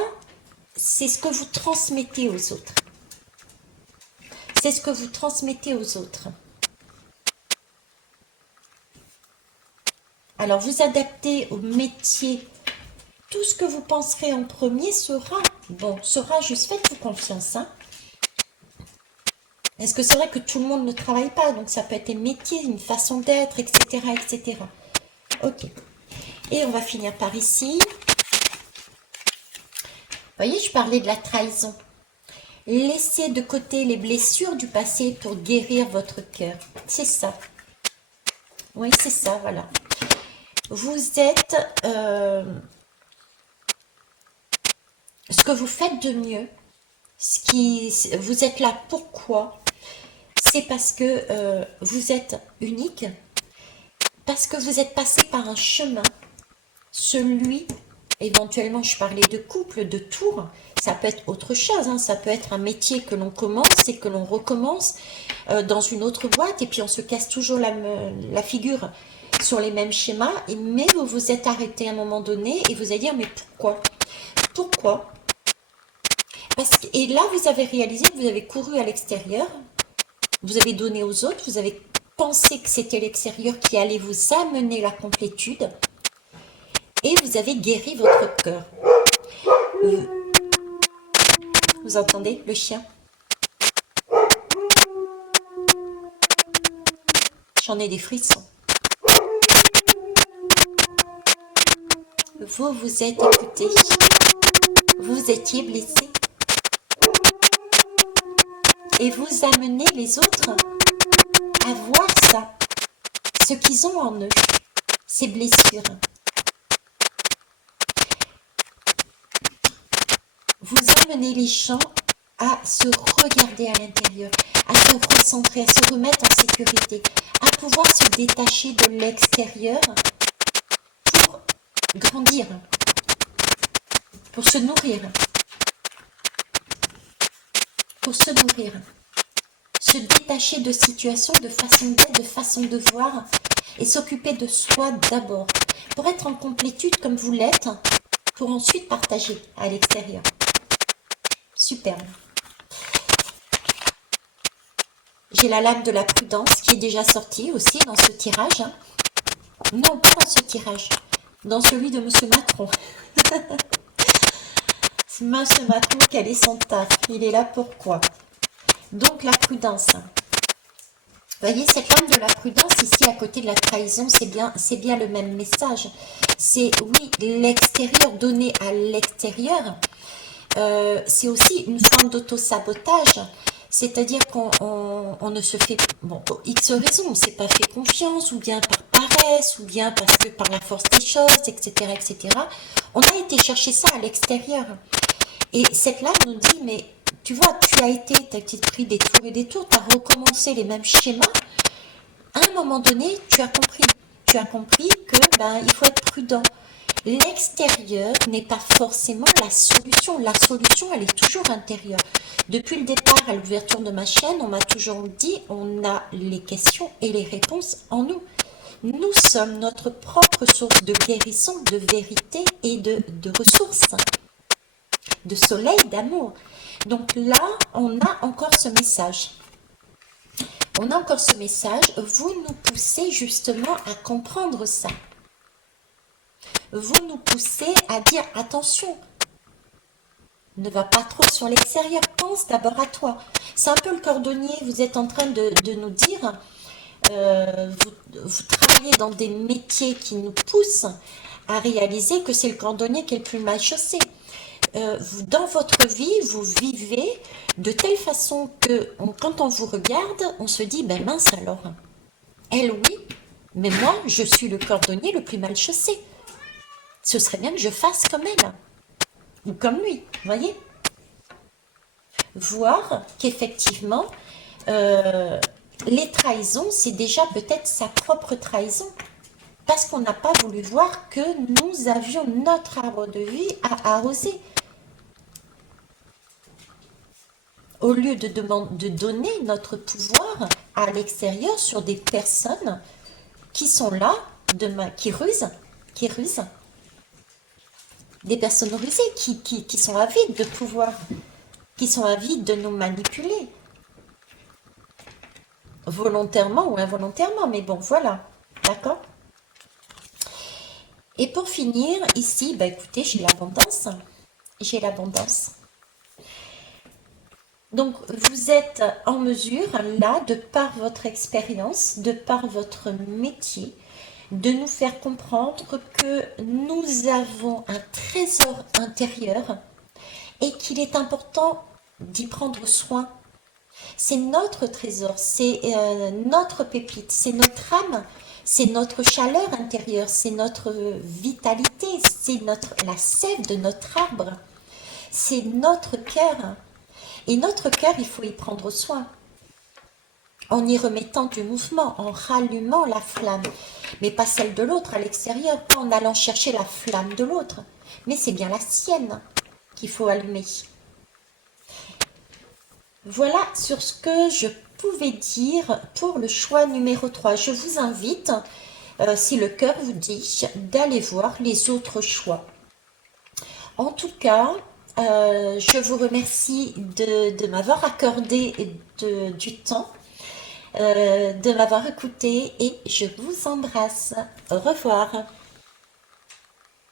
c'est ce que vous transmettez aux autres. C'est ce que vous transmettez aux autres. Alors, vous adaptez au métier. Tout ce que vous penserez en premier sera juste faites-vous confiance. Hein. Est-ce que c'est vrai que tout le monde ne travaille pas? Donc, ça peut être un métier, une façon d'être, etc., etc. Ok. Et on va finir par ici. Vous voyez, je parlais de la trahison. Laissez de côté les blessures du passé pour guérir votre cœur. C'est ça. Oui, c'est ça, voilà. Vous êtes ce que vous faites de mieux. Vous êtes là pourquoi? C'est parce que vous êtes unique. Parce que vous êtes passé par un chemin. Celui, éventuellement, je parlais de couple, de tour, ça peut être autre chose, hein. Ça peut être un métier que l'on commence et que l'on recommence dans une autre boîte, et puis on se casse toujours la figure sur les mêmes schémas, mais vous vous êtes arrêté à un moment donné et vous allez dire, mais pourquoi? Pourquoi? Et là, vous avez réalisé que vous avez couru à l'extérieur, vous avez donné aux autres, vous avez pensé que c'était l'extérieur qui allait vous amener la complétude. et vous avez guéri votre cœur. Vous entendez le chien? J'en ai des frissons. Vous vous êtes écouté. Vous étiez blessé. Et vous amenez les autres à voir ça, ce qu'ils ont en eux, ces blessures. Vous amenez les gens à se regarder à l'intérieur, à se recentrer, à se remettre en sécurité, à pouvoir se détacher de l'extérieur pour grandir, pour se nourrir, se détacher de situations, de façon d'être, de façon de voir et s'occuper de soi d'abord, pour être en complétude comme vous l'êtes, pour ensuite partager à l'extérieur. Superbe. J'ai la lame de la prudence qui est déjà sortie aussi dans ce tirage. Non, pas dans ce tirage, dans celui de Monsieur Macron. Monsieur Macron, quel est son taf? Il est là pourquoi? Donc la prudence. Vous voyez, cette lame de la prudence ici à côté de la trahison, c'est bien le même message. C'est oui, l'extérieur, donné à l'extérieur. C'est aussi une forme d'auto-sabotage. C'est-à-dire qu'on ne se fait, bon, pour X raisons, on ne s'est pas fait confiance, ou bien par paresse, ou bien parce que par la force des choses, etc., etc. On a été chercher ça à l'extérieur. Et cette lame nous dit, mais tu vois, tu as été pris des tours et des tours, tu as recommencé les mêmes schémas. À un moment donné, tu as compris. Tu as compris que il faut être prudent. L'extérieur n'est pas forcément la solution. La solution, elle est toujours intérieure. Depuis le départ, à l'ouverture de ma chaîne, on m'a toujours dit, on a les questions et les réponses en nous. Nous sommes notre propre source de guérison, de vérité et de ressources, de soleil, d'amour. Donc là, on a encore ce message. On a encore ce message. Vous nous poussez justement à comprendre ça. Vous nous poussez à dire attention. Ne va pas trop sur l'extérieur. Pense d'abord à toi. C'est un peu le cordonnier. Vous êtes en train de nous dire, vous travaillez dans des métiers qui nous poussent à réaliser que c'est le cordonnier qui est le plus mal chaussé. Dans votre vie, vous vivez de telle façon que quand on vous regarde, on se dit, ben mince alors, elle oui, mais moi, je suis le cordonnier le plus mal chaussé. Ce serait bien que je fasse comme elle, ou comme lui, voyez. Voir qu'effectivement, les trahisons, c'est déjà peut-être sa propre trahison. Parce qu'on n'a pas voulu voir que nous avions notre arbre de vie à arroser. Au lieu de donner notre pouvoir à l'extérieur sur des personnes qui sont là, qui rusent, des personnes rusées qui sont avides de pouvoir, qui sont avides de nous manipuler, volontairement ou involontairement, mais bon, voilà, d'accord? Et pour finir, ici, écoutez, j'ai l'abondance, Donc, vous êtes en mesure, là, de par votre expérience, de par votre métier, de nous faire comprendre que nous avons un trésor intérieur et qu'il est important d'y prendre soin. C'est notre trésor, c'est notre pépite, c'est notre âme, c'est notre chaleur intérieure, c'est notre vitalité, c'est la sève de notre arbre, c'est notre cœur. Et notre cœur, il faut y prendre soin, en y remettant du mouvement, en rallumant la flamme, mais pas celle de l'autre à l'extérieur, pas en allant chercher la flamme de l'autre, mais c'est bien la sienne qu'il faut allumer. Voilà sur ce que je pouvais dire pour le choix numéro 3. Je vous invite, si le cœur vous dit, d'aller voir les autres choix. En tout cas, je vous remercie de m'avoir accordé du temps, de m'avoir écouté et je vous embrasse. Au revoir.